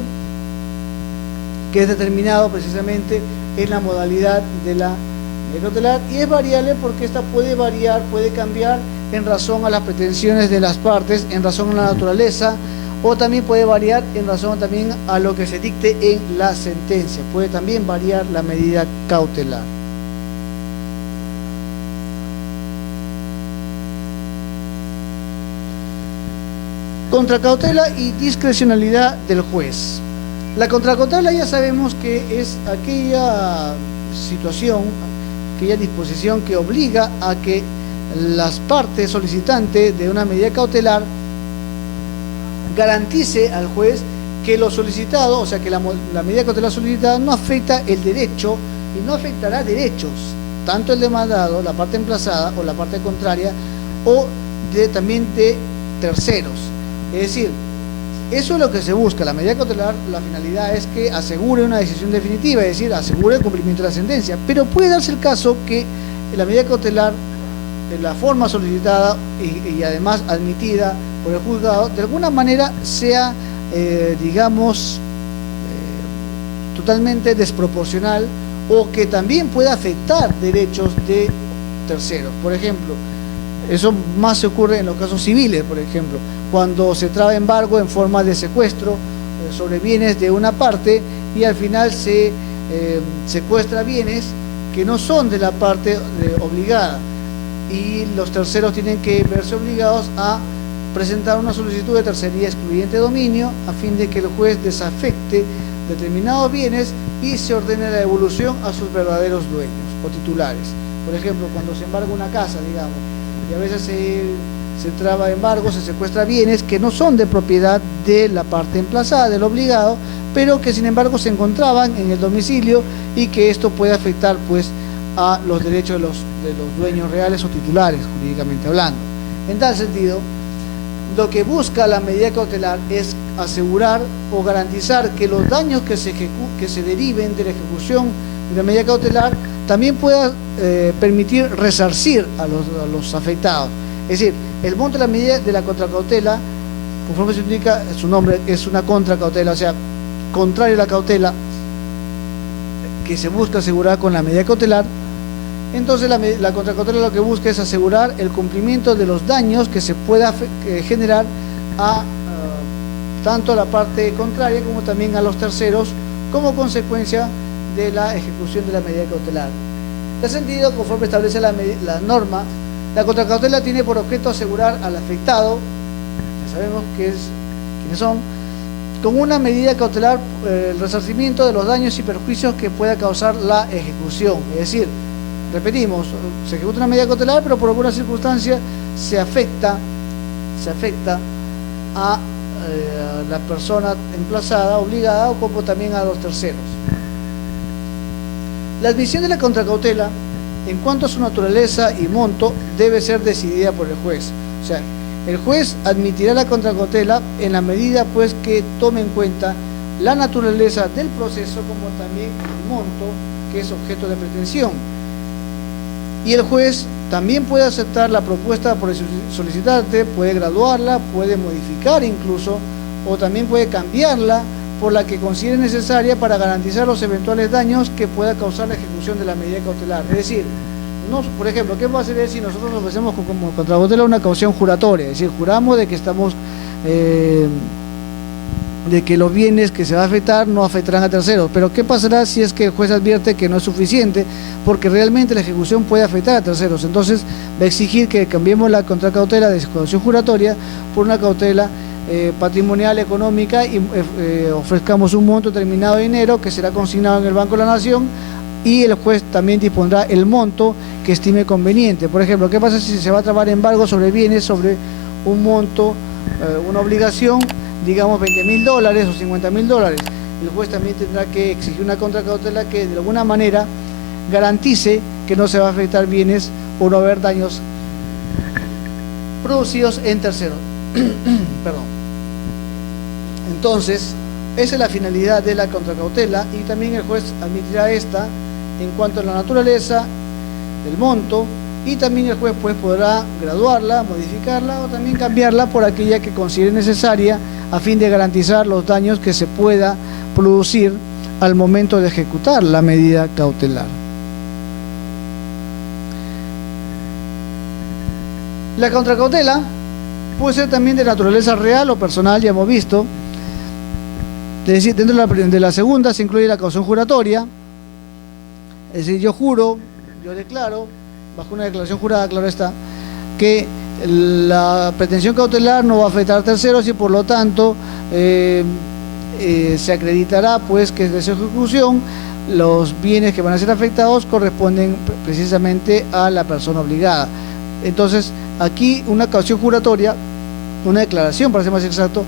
que es determinado precisamente en la modalidad de la medida cautelar, y es variable porque esta puede variar, puede cambiar en razón a las pretensiones de las partes, en razón a la naturaleza, o también puede variar en razón también a lo que se dicte en la sentencia. Puede también variar la medida cautelar. Contracautela y discrecionalidad del juez. La contracautela ya sabemos que es aquella situación, aquella disposición que obliga a que las partes solicitantes de una medida cautelar garantice al juez que lo solicitado, o sea que la medida cautelar solicitada no afecta el derecho y no afectará derechos, tanto el demandado, la parte emplazada o la parte contraria, o también de terceros. Es decir, eso es lo que se busca. La medida cautelar, la finalidad es que asegure una decisión definitiva, es decir, asegure el cumplimiento de la sentencia. Pero puede darse el caso que la medida cautelar, de la forma solicitada y además admitida por el juzgado, de alguna manera sea, digamos, totalmente desproporcional, o que también pueda afectar derechos de terceros. Por ejemplo, eso más se ocurre en los casos civiles, por ejemplo, cuando se traba embargo en forma de secuestro sobre bienes de una parte y al final se secuestra bienes que no son de la parte obligada, y los terceros tienen que verse obligados a presentar una solicitud de tercería excluyente de dominio a fin de que el juez desafecte determinados bienes y se ordene la devolución a sus verdaderos dueños o titulares. Por ejemplo, cuando se embarga una casa, digamos, y a veces se traba embargo, se secuestra bienes que no son de propiedad de la parte emplazada, del obligado, pero que sin embargo se encontraban en el domicilio, y que esto puede afectar pues a los derechos de los dueños reales o titulares, jurídicamente hablando. En tal sentido, lo que busca la medida cautelar es asegurar o garantizar que los daños que se deriven de la ejecución de la medida cautelar también pueda permitir resarcir a los afectados. Es decir, el monto de la medida de la contracautela, conforme se indica su nombre, es una contracautela, o sea, contrario a la cautela que se busca asegurar con la medida cautelar. Entonces la contracautela lo que busca es asegurar el cumplimiento de los daños que se pueda generar a tanto a la parte contraria como también a los terceros como consecuencia de la ejecución de la medida cautelar. En ese sentido, conforme establece la norma, la contracautela tiene por objeto asegurar al afectado, ya sabemos quiénes son, con una medida cautelar el resarcimiento de los daños y perjuicios que pueda causar la ejecución. Es decir, repetimos, se ejecuta una medida cautelar, pero por alguna circunstancia se afecta a la persona emplazada, obligada, o como también a los terceros. La admisión de la contracautela, en cuanto a su naturaleza y monto, debe ser decidida por el juez. O sea, el juez admitirá la contracautela en la medida pues que tome en cuenta la naturaleza del proceso como también el monto que es objeto de pretensión. Y el juez también puede aceptar la propuesta por el solicitante, puede graduarla, puede modificar incluso, o también puede cambiarla por la que considere necesaria para garantizar los eventuales daños que pueda causar la ejecución de la medida cautelar. Es decir, por ejemplo, ¿qué va a hacer si nosotros ofrecemos como contracautela una caución juratoria? Es decir, juramos de que estamos de que los bienes que se va a afectar no afectarán a terceros, pero ¿qué pasará si es que el juez advierte que no es suficiente porque realmente la ejecución puede afectar a terceros? Entonces va a exigir que cambiemos la contracautela de caución juratoria por una cautela patrimonial, económica, y ofrezcamos un monto determinado de dinero que será consignado en el Banco de la Nación, y el juez también dispondrá el monto que estime conveniente. Por ejemplo, ¿qué pasa si se va a trabar embargo sobre bienes sobre un monto, una obligación, digamos $20.000 o $50.000? El juez también tendrá que exigir una contracautela que de alguna manera garantice que no se va a afectar bienes o no haber daños producidos en terceros. Perdón. Entonces, esa es la finalidad de la contracautela, y también el juez admitirá esta en cuanto a la naturaleza del monto, y también el juez pues podrá graduarla, modificarla o también cambiarla por aquella que considere necesaria a fin de garantizar los daños que se pueda producir al momento de ejecutar la medida cautelar. La contracautela puede ser también de naturaleza real o personal, ya hemos visto. Es decir, dentro de la segunda se incluye la causación juratoria, es decir, yo juro, yo declaro, bajo una declaración jurada, claro está, que la pretensión cautelar no va a afectar a terceros y por lo tanto se acreditará pues que desde su ejecución los bienes que van a ser afectados corresponden precisamente a la persona obligada. Entonces, aquí una causación juratoria, una declaración para ser más exacto,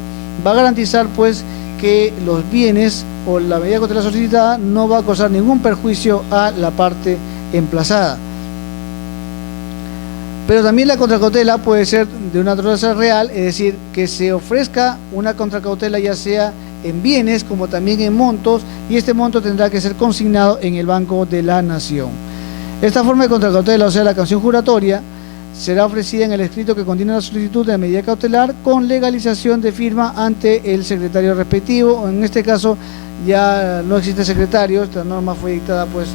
va a garantizar pues que los bienes o la medida cautelar solicitada no va a causar ningún perjuicio a la parte emplazada. Pero también la contracautela puede ser de una naturaleza real, es decir, que se ofrezca una contracautela ya sea en bienes como también en montos, y este monto tendrá que ser consignado en el Banco de la Nación. Esta forma de contracautela, o sea, la causación juratoria, será ofrecida en el escrito que contiene la solicitud de medida cautelar con legalización de firma ante el secretario respectivo, o en este caso ya no existe secretario, esta norma fue dictada pues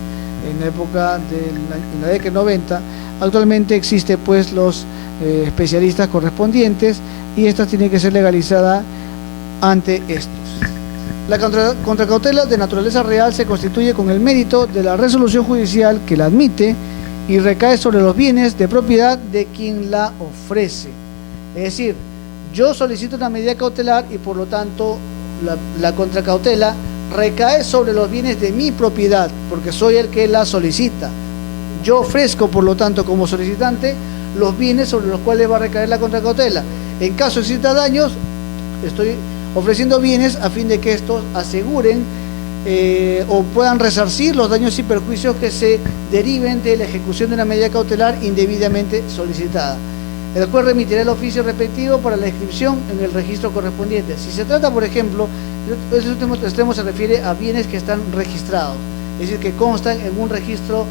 en la época en la década del 90, actualmente existe pues los especialistas correspondientes y esta tiene que ser legalizada ante estos. La contracautela de naturaleza real se constituye con el mérito de la resolución judicial que la admite y recae sobre los bienes de propiedad de quien la ofrece. Es decir, yo solicito una medida cautelar y por lo tanto la contracautela recae sobre los bienes de mi propiedad, porque soy el que la solicita. Yo ofrezco, por lo tanto, como solicitante, los bienes sobre los cuales va a recaer la contracautela. En caso de exista daños, estoy ofreciendo bienes a fin de que estos aseguren o puedan resarcir los daños y perjuicios que se deriven de la ejecución de una medida cautelar indebidamente solicitada. El juez remitirá el oficio respectivo para la inscripción en el registro correspondiente. Si se trata, por ejemplo, ese último extremo se refiere a bienes que están registrados, es decir, que constan en un registro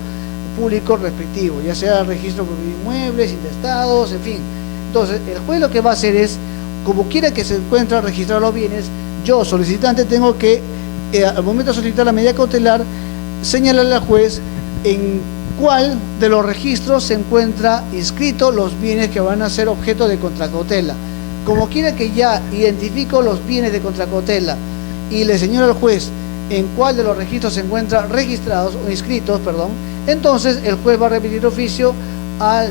público respectivo, ya sea registro por inmuebles, intestados, en fin. Entonces, el juez lo que va a hacer es, como quiera que se encuentren registrados los bienes, yo, solicitante, tengo que, al momento de solicitar la medida cautelar, señalarle al juez en cuál de los registros se encuentra inscritos los bienes que van a ser objeto de contracautela. Como quiera que ya identifico los bienes de contracautela y le señalo al juez en cuál de los registros se encuentran registrados o inscritos, perdón, entonces el juez va a remitir oficio al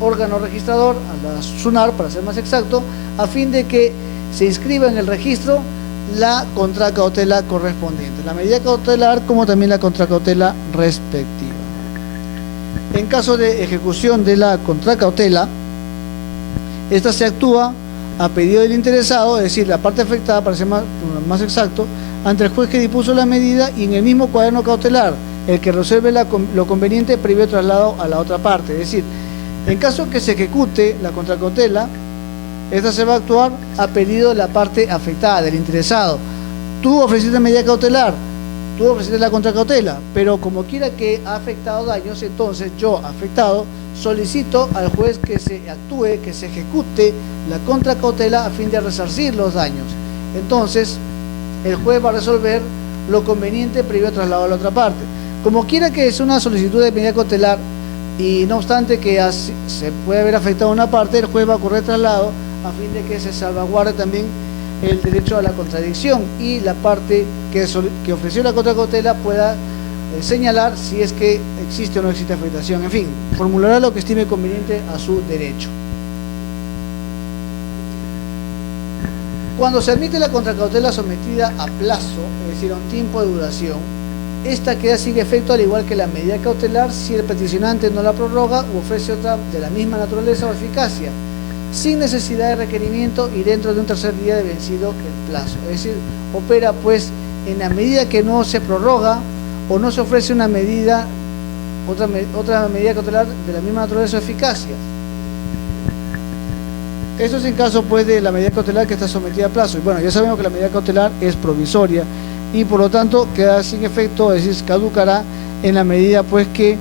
órgano registrador, a la SUNAR para ser más exacto, a fin de que se inscriba en el registro la contracautela correspondiente, la medida cautelar como también la contracautela respectiva. En caso de ejecución de la contracautela, esta se actúa a pedido del interesado, es decir, la parte afectada, para ser más exacto, ante el juez que dispuso la medida y en el mismo cuaderno cautelar, el que resuelve lo conveniente previo traslado a la otra parte. Es decir, en caso que se ejecute la contracautela, esta se va a actuar a pedido de la parte afectada, del interesado. Tú ofreciste medida cautelar, tú ofreciste la contracautela, pero como quiera que ha afectado daños, entonces yo, afectado, solicito al juez que se actúe, que se ejecute la contracautela a fin de resarcir los daños. Entonces, el juez va a resolver lo conveniente previo a traslado a la otra parte. Como quiera que es una solicitud de medida cautelar y no obstante que se puede haber afectado una parte, el juez va a correr traslado a fin de que se salvaguarde también el derecho a la contradicción y la parte que ofreció la contracautela pueda señalar si es que existe o no existe afectación. En fin, formulará lo que estime conveniente a su derecho. Cuando se admite la contracautela sometida a plazo, es decir, a un tiempo de duración, esta queda sin efecto al igual que la medida cautelar si el peticionante no la prorroga u ofrece otra de la misma naturaleza o eficacia, sin necesidad de requerimiento y dentro de un tercer día de vencido el plazo. Es decir, opera pues en la medida que no se prorroga o no se ofrece una medida, otra medida cautelar de la misma naturaleza o eficacia. Esto es en caso pues de la medida cautelar que está sometida a plazo. Y bueno, ya sabemos que la medida cautelar es provisoria y por lo tanto queda sin efecto, es decir, caducará en la medida pues que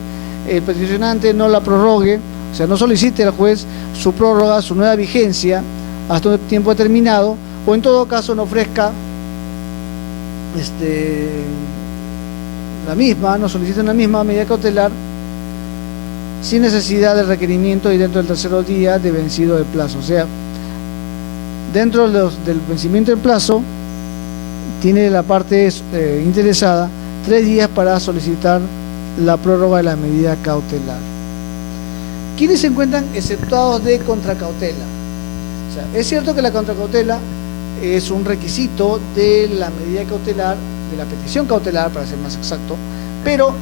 el peticionante no la prorrogue, o sea, no solicite al juez su prórroga, su nueva vigencia hasta un tiempo determinado, o en todo caso no ofrezca no solicite la misma medida cautelar sin necesidad de requerimiento y dentro del tercer día de vencido del plazo. O sea, dentro del vencimiento del plazo, tiene la parte interesada 3 días para solicitar la prórroga de la medida cautelar. ¿Quiénes se encuentran exceptuados de contracautela? O sea, es cierto que la contracautela es un requisito de la medida cautelar, de la petición cautelar, para ser más exacto, pero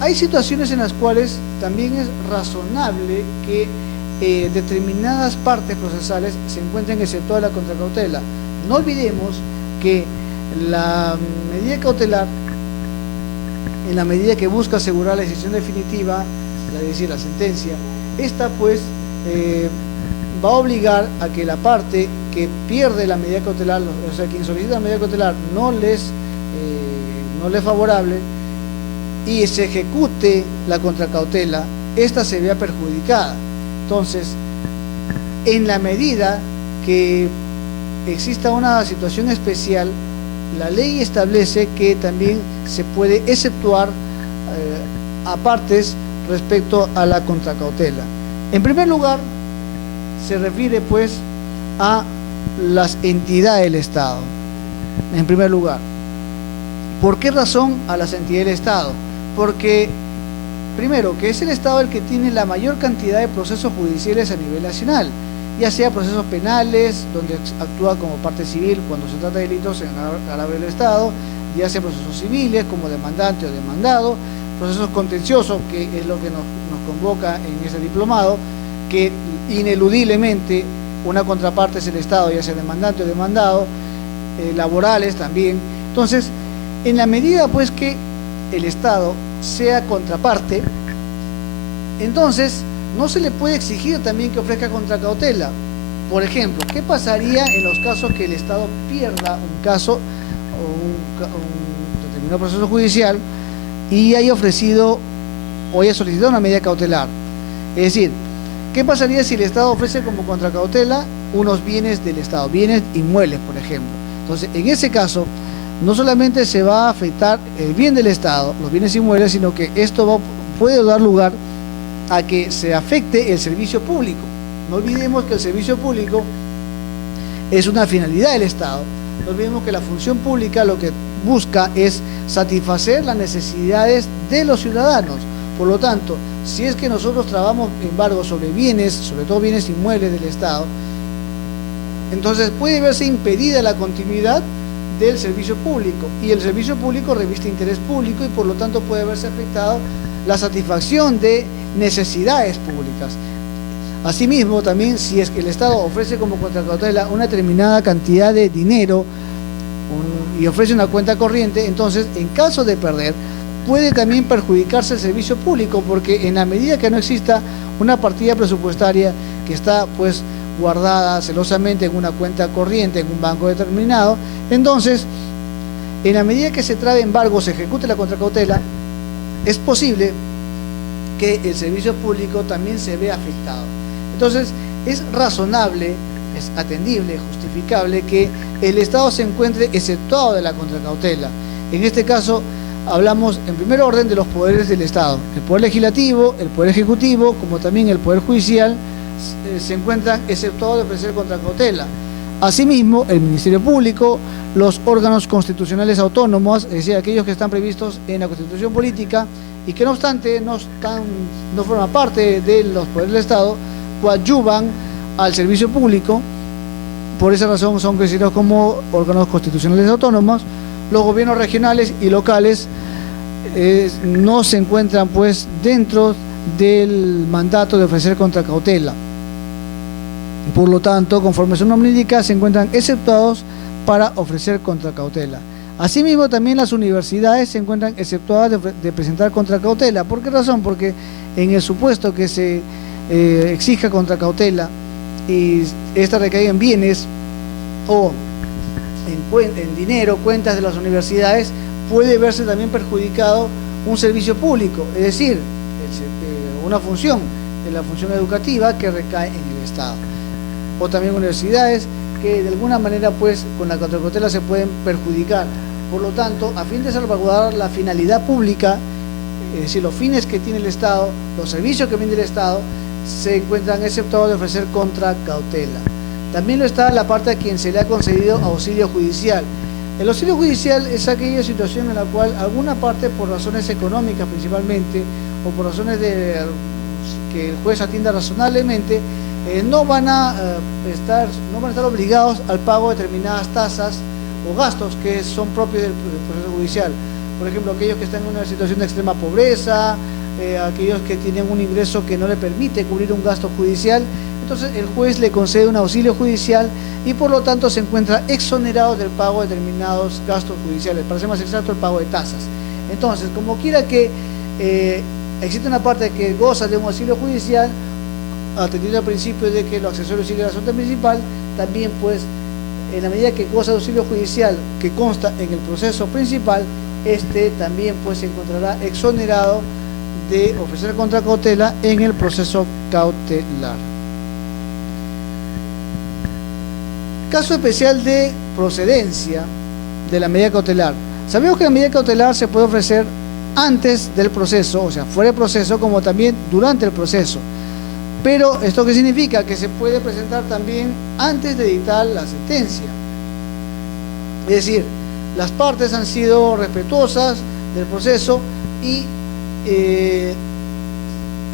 hay situaciones en las cuales también es razonable que determinadas partes procesales se encuentren exceptuadas de la contracautela. No olvidemos que la medida cautelar, en la medida que busca asegurar la decisión definitiva, es decir, la sentencia, esta pues va a obligar a que la parte que pierde la medida cautelar, o sea, quien solicita la medida cautelar no le es favorable y se ejecute la contracautela, esta se vea perjudicada. Entonces, en la medida que exista una situación especial, la ley establece que también se puede exceptuar a partes respecto a la contracautela. En primer lugar, se refiere pues a las entidades del Estado. En primer lugar, ¿por qué razón a las entidades del Estado? Porque, primero, que es el Estado el que tiene la mayor cantidad de procesos judiciales a nivel nacional, ya sea procesos penales, donde actúa como parte civil cuando se trata de delitos en agravio del Estado, ya sea procesos civiles como demandante o demandado, procesos contenciosos, que es lo que nos convoca en ese diplomado, que ineludiblemente una contraparte es el Estado, ya sea demandante o demandado, laborales también. Entonces, en la medida pues que el Estado sea contraparte, entonces no se le puede exigir también que ofrezca contracautela. Por ejemplo, ¿qué pasaría en los casos que el Estado pierda un caso o un determinado proceso judicial y haya ofrecido o haya solicitado una medida cautelar? Es decir, ¿qué pasaría si el Estado ofrece como contracautela unos bienes del Estado, bienes inmuebles, por ejemplo? Entonces, en ese caso, no solamente se va a afectar el bien del Estado, los bienes inmuebles, sino que esto puede dar lugar a que se afecte el servicio público. No olvidemos que el servicio público es una finalidad del Estado. No olvidemos que la función pública lo que busca es satisfacer las necesidades de los ciudadanos. Por lo tanto, si es que nosotros trabajamos embargo sobre bienes, sobre todo bienes inmuebles del Estado, entonces puede verse impedida la continuidad del servicio público, y el servicio público reviste interés público y por lo tanto puede verse afectado la satisfacción de necesidades públicas. Asimismo, también si es que el Estado ofrece como contracautela una determinada cantidad de dinero y ofrece una cuenta corriente, entonces en caso de perder puede también perjudicarse el servicio público, porque en la medida que no exista una partida presupuestaria que está pues guardada celosamente en una cuenta corriente en un banco determinado, entonces en la medida que se trabe embargo, se ejecute la contracautela, es posible que el servicio público también se vea afectado. Entonces es razonable, es atendible, justificable que el Estado se encuentre exceptuado de la contracautela. En este caso hablamos en primer orden de los poderes del Estado. El Poder Legislativo, el Poder Ejecutivo, como también el Poder Judicial, se encuentran exceptuados de ofrecer contracautela. Asimismo, el Ministerio Público, los órganos constitucionales autónomos, es decir, aquellos que están previstos en la Constitución Política y que no obstante no forman parte de los poderes del Estado, coadyuvan al servicio público. Por esa razón son considerados como órganos constitucionales autónomos. Los gobiernos regionales y locales no se encuentran pues dentro del mandato de ofrecer contracautela. Por lo tanto, conforme su nombre indica, se encuentran exceptuados para ofrecer contracautela. Asimismo, también las universidades se encuentran exceptuadas de presentar contracautela. ¿Por qué razón? Porque en el supuesto que se exija contracautela y esta recaiga en bienes o en dinero, cuentas de las universidades, puede verse también perjudicado un servicio público, es decir, una función, la función educativa que recae en el Estado. O también universidades que de alguna manera pues con la contracautela se pueden perjudicar. Por lo tanto, a fin de salvaguardar la finalidad pública, es decir, los fines que tiene el Estado, los servicios que brinda el Estado, se encuentran exceptuados de ofrecer contracautela. También lo está la parte a quien se le ha concedido auxilio judicial. El auxilio judicial es aquella situación en la cual alguna parte, por razones económicas principalmente, o por razones de que el juez atienda razonablemente, no van a estar obligados al pago de determinadas tasas o gastos que son propios del proceso judicial. Por ejemplo, aquellos que están en una situación de extrema pobreza, aquellos que tienen un ingreso que no le permite cubrir un gasto judicial, entonces el juez le concede un auxilio judicial y por lo tanto se encuentra exonerado del pago de determinados gastos judiciales, para ser más exacto, el pago de tasas. Entonces, como quiera que existe una parte que goza de un auxilio judicial, atendiendo al principio de que los accesorios siguen la suerte principal, también pues en la medida que goza de auxilio judicial que consta en el proceso principal, también pues se encontrará exonerado de ofrecer contracautela en el proceso cautelar. Caso especial de procedencia de la medida cautelar. Sabemos que la medida cautelar se puede ofrecer antes del proceso, o sea, fuera del proceso, como también durante el proceso. Pero, ¿esto qué significa? Que se puede presentar también antes de dictar la sentencia. Es decir, las partes han sido respetuosas del proceso y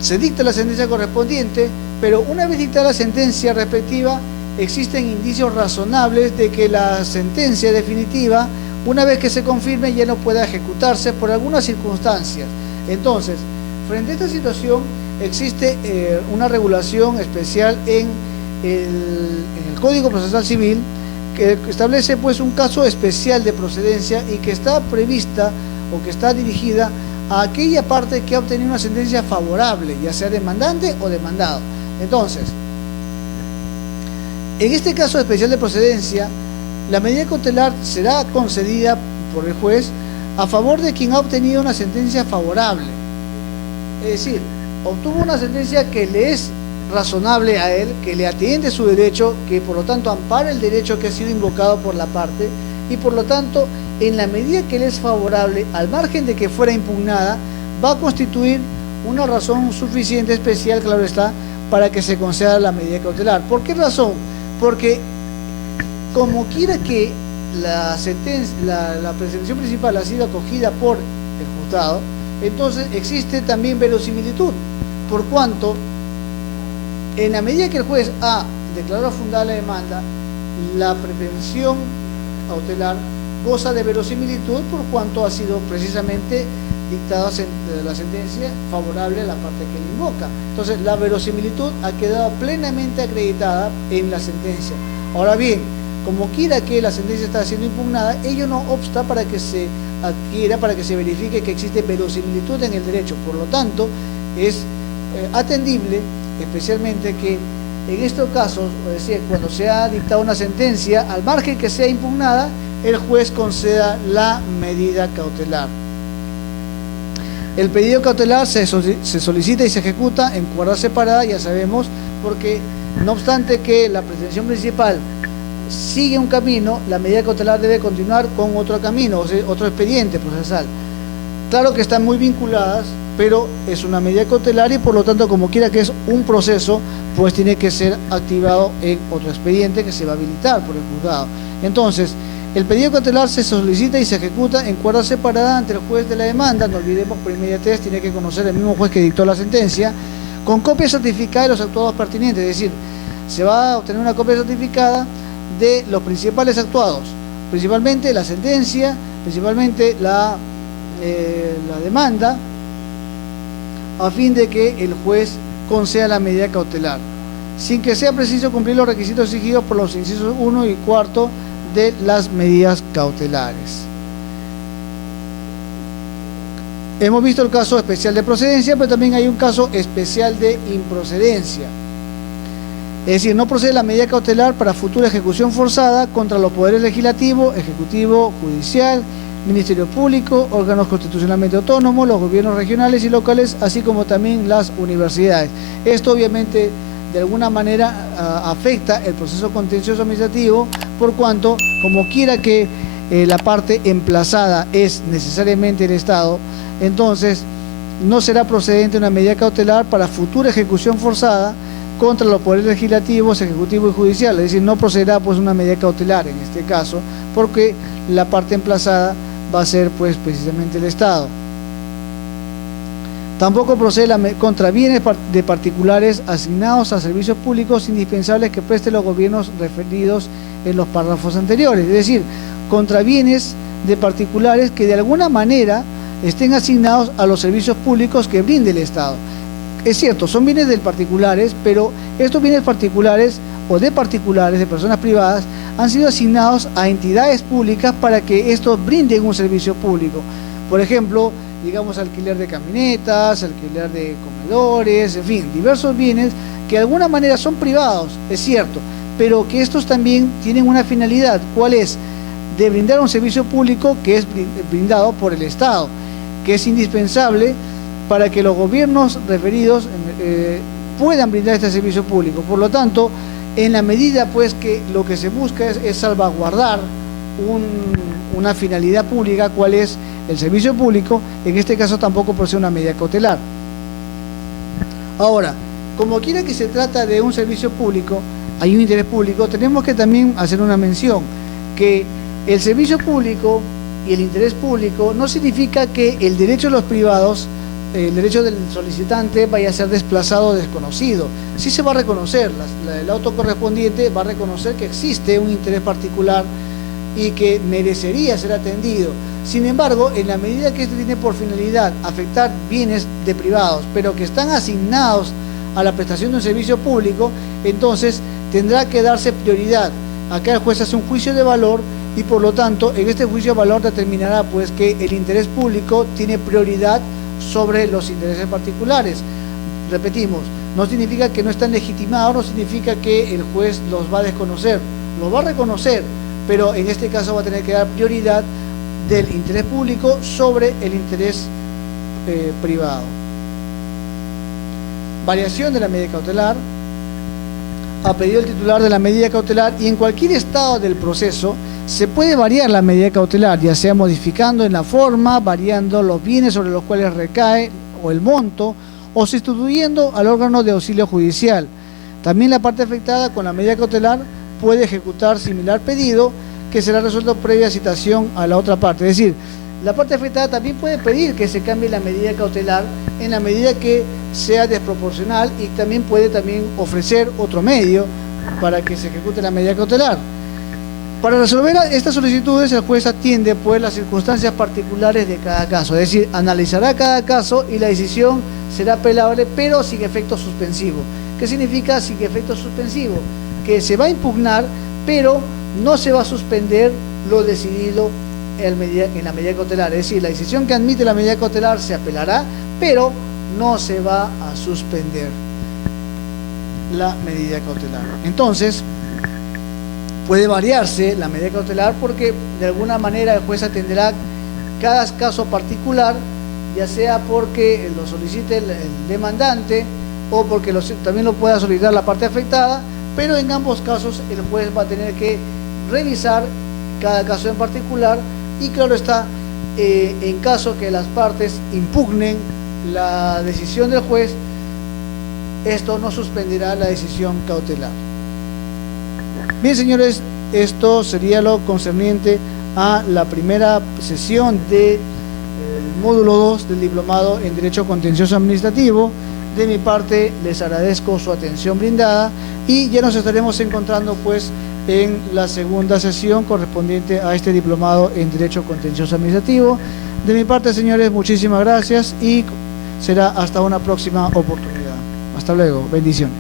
se dicta la sentencia correspondiente, pero una vez dictada la sentencia respectiva, existen indicios razonables de que la sentencia definitiva, una vez que se confirme, ya no pueda ejecutarse por algunas circunstancias. Entonces, frente a esta situación, existe una regulación especial en el Código Procesal Civil que establece pues un caso especial de procedencia y que está prevista o que está dirigida a aquella parte que ha obtenido una sentencia favorable, ya sea demandante o demandado. Entonces, en este caso especial de procedencia, la medida cautelar será concedida por el juez a favor de quien ha obtenido una sentencia favorable. Es decir, obtuvo una sentencia que le es razonable a él, que le atiende su derecho, que por lo tanto ampara el derecho que ha sido invocado por la parte y por lo tanto, en la medida que le es favorable, al margen de que fuera impugnada, va a constituir una razón suficiente, especial, claro está, para que se conceda la medida cautelar. ¿Por qué razón? Porque como quiera que la presentación principal ha sido acogida por el juzgado, entonces existe también verosimilitud, por cuanto en la medida que el juez ha declarado fundada la demanda, la pretensión cautelar goza de verosimilitud por cuanto ha sido precisamente dictada la sentencia favorable a la parte que le invoca. Entonces la verosimilitud ha quedado plenamente acreditada en la sentencia. Ahora bien, como quiera que la sentencia está siendo impugnada, ello no obsta para que se adquiera, para que se verifique que existe verosimilitud en el derecho. Por lo tanto, es atendible, especialmente que en estos casos, es decir, cuando se ha dictado una sentencia, al margen que sea impugnada, el juez conceda la medida cautelar. El pedido cautelar se solicita y se ejecuta en cuerda separada, ya sabemos, porque no obstante que la pretensión principal sigue un camino, la medida cautelar debe continuar con otro camino, o sea, otro expediente procesal. Claro que están muy vinculadas, pero es una medida cautelar y por lo tanto, como quiera que es un proceso, pues tiene que ser activado en otro expediente que se va a habilitar por el juzgado. Entonces, el pedido cautelar se solicita y se ejecuta en cuerda separada ante el juez de la demanda. No olvidemos, por inmediatez tiene que conocer el mismo juez que dictó la sentencia, con copia certificada de los actuados pertinentes, es decir, se va a obtener una copia certificada de los principales actuados, principalmente la sentencia, principalmente la demanda, a fin de que el juez conceda la medida cautelar, sin que sea preciso cumplir los requisitos exigidos por los incisos 1 y 4 de las medidas cautelares. Hemos visto el caso especial de procedencia, pero también hay un caso especial de improcedencia. Es decir, no procede la medida cautelar para futura ejecución forzada contra los poderes legislativo, ejecutivo, judicial, Ministerio Público, órganos constitucionalmente autónomos, los gobiernos regionales y locales, así como también las universidades. Esto obviamente de alguna manera afecta el proceso contencioso administrativo, por cuanto, como quiera que la parte emplazada es necesariamente el Estado, entonces no será procedente una medida cautelar para futura ejecución forzada contra los poderes legislativos, ejecutivo y judicial. Es decir, no procederá pues una medida cautelar en este caso, porque la parte emplazada va a ser pues precisamente el Estado. Tampoco procede contra bienes de particulares asignados a servicios públicos indispensables que presten los gobiernos referidos en los párrafos anteriores. Es decir, contra bienes de particulares que de alguna manera estén asignados a los servicios públicos que brinde el Estado. Es cierto, son bienes de particulares, pero estos bienes particulares o de particulares, de personas privadas, han sido asignados a entidades públicas para que estos brinden un servicio público. Por ejemplo, digamos, alquiler de camionetas, alquiler de comedores, en fin, diversos bienes que de alguna manera son privados, es cierto, pero que estos también tienen una finalidad. ¿Cuál es? De brindar un servicio público que es brindado por el Estado, que es indispensable para que los gobiernos referidos puedan brindar este servicio público. Por lo tanto, en la medida pues que lo que se busca es salvaguardar una finalidad pública, cuál es el servicio público, en este caso tampoco procede una medida cautelar. Ahora, como quiera que se trata de un servicio público, hay un interés público, tenemos que también hacer una mención, que el servicio público y el interés público no significa que el derecho de los privados, el derecho del solicitante vaya a ser desplazado o desconocido. Sí se va a reconocer, el auto correspondiente va a reconocer que existe un interés particular y que merecería ser atendido. Sin embargo, en la medida que este tiene por finalidad afectar bienes de privados, pero que están asignados a la prestación de un servicio público, entonces tendrá que darse prioridad. Acá el juez hace un juicio de valor y por lo tanto en este juicio de valor determinará pues que el interés público tiene prioridad sobre los intereses particulares. Repetimos, no significa que no están legitimados, no significa que el juez los va a desconocer, los va a reconocer, pero en este caso va a tener que dar prioridad del interés público sobre el interés privado. Variación de la medida cautelar. A pedido del titular de la medida cautelar y en cualquier estado del proceso se puede variar la medida cautelar, ya sea modificando en la forma, variando los bienes sobre los cuales recae o el monto, o sustituyendo al órgano de auxilio judicial. También la parte afectada con la medida cautelar puede ejecutar similar pedido que será resuelto previa citación a la otra parte. Es decir, la parte afectada también puede pedir que se cambie la medida cautelar en la medida que sea desproporcional y también puede ofrecer otro medio para que se ejecute la medida cautelar. Para resolver estas solicitudes, el juez atiende pues las circunstancias particulares de cada caso, es decir, analizará cada caso y la decisión será apelable, pero sin efecto suspensivo. ¿Qué significa sin efecto suspensivo? Que se va a impugnar, pero no se va a suspender lo decidido en la medida cautelar. Es decir, la decisión que admite la medida cautelar se apelará, pero no se va a suspender la medida cautelar. Entonces, puede variarse la medida cautelar porque de alguna manera el juez atenderá cada caso particular, ya sea porque lo solicite el demandante o porque también lo pueda solicitar la parte afectada, pero en ambos casos el juez va a tener que revisar cada caso en particular y claro está, en caso que las partes impugnen la decisión del juez, esto no suspenderá la decisión cautelar. Bien, señores, esto sería lo concerniente a la primera sesión del módulo 2 del diplomado en Derecho Contencioso Administrativo. De mi parte, les agradezco su atención brindada y ya nos estaremos encontrando pues en la segunda sesión correspondiente a este diplomado en Derecho Contencioso Administrativo. De mi parte, señores, muchísimas gracias y será hasta una próxima oportunidad. Hasta luego, bendiciones.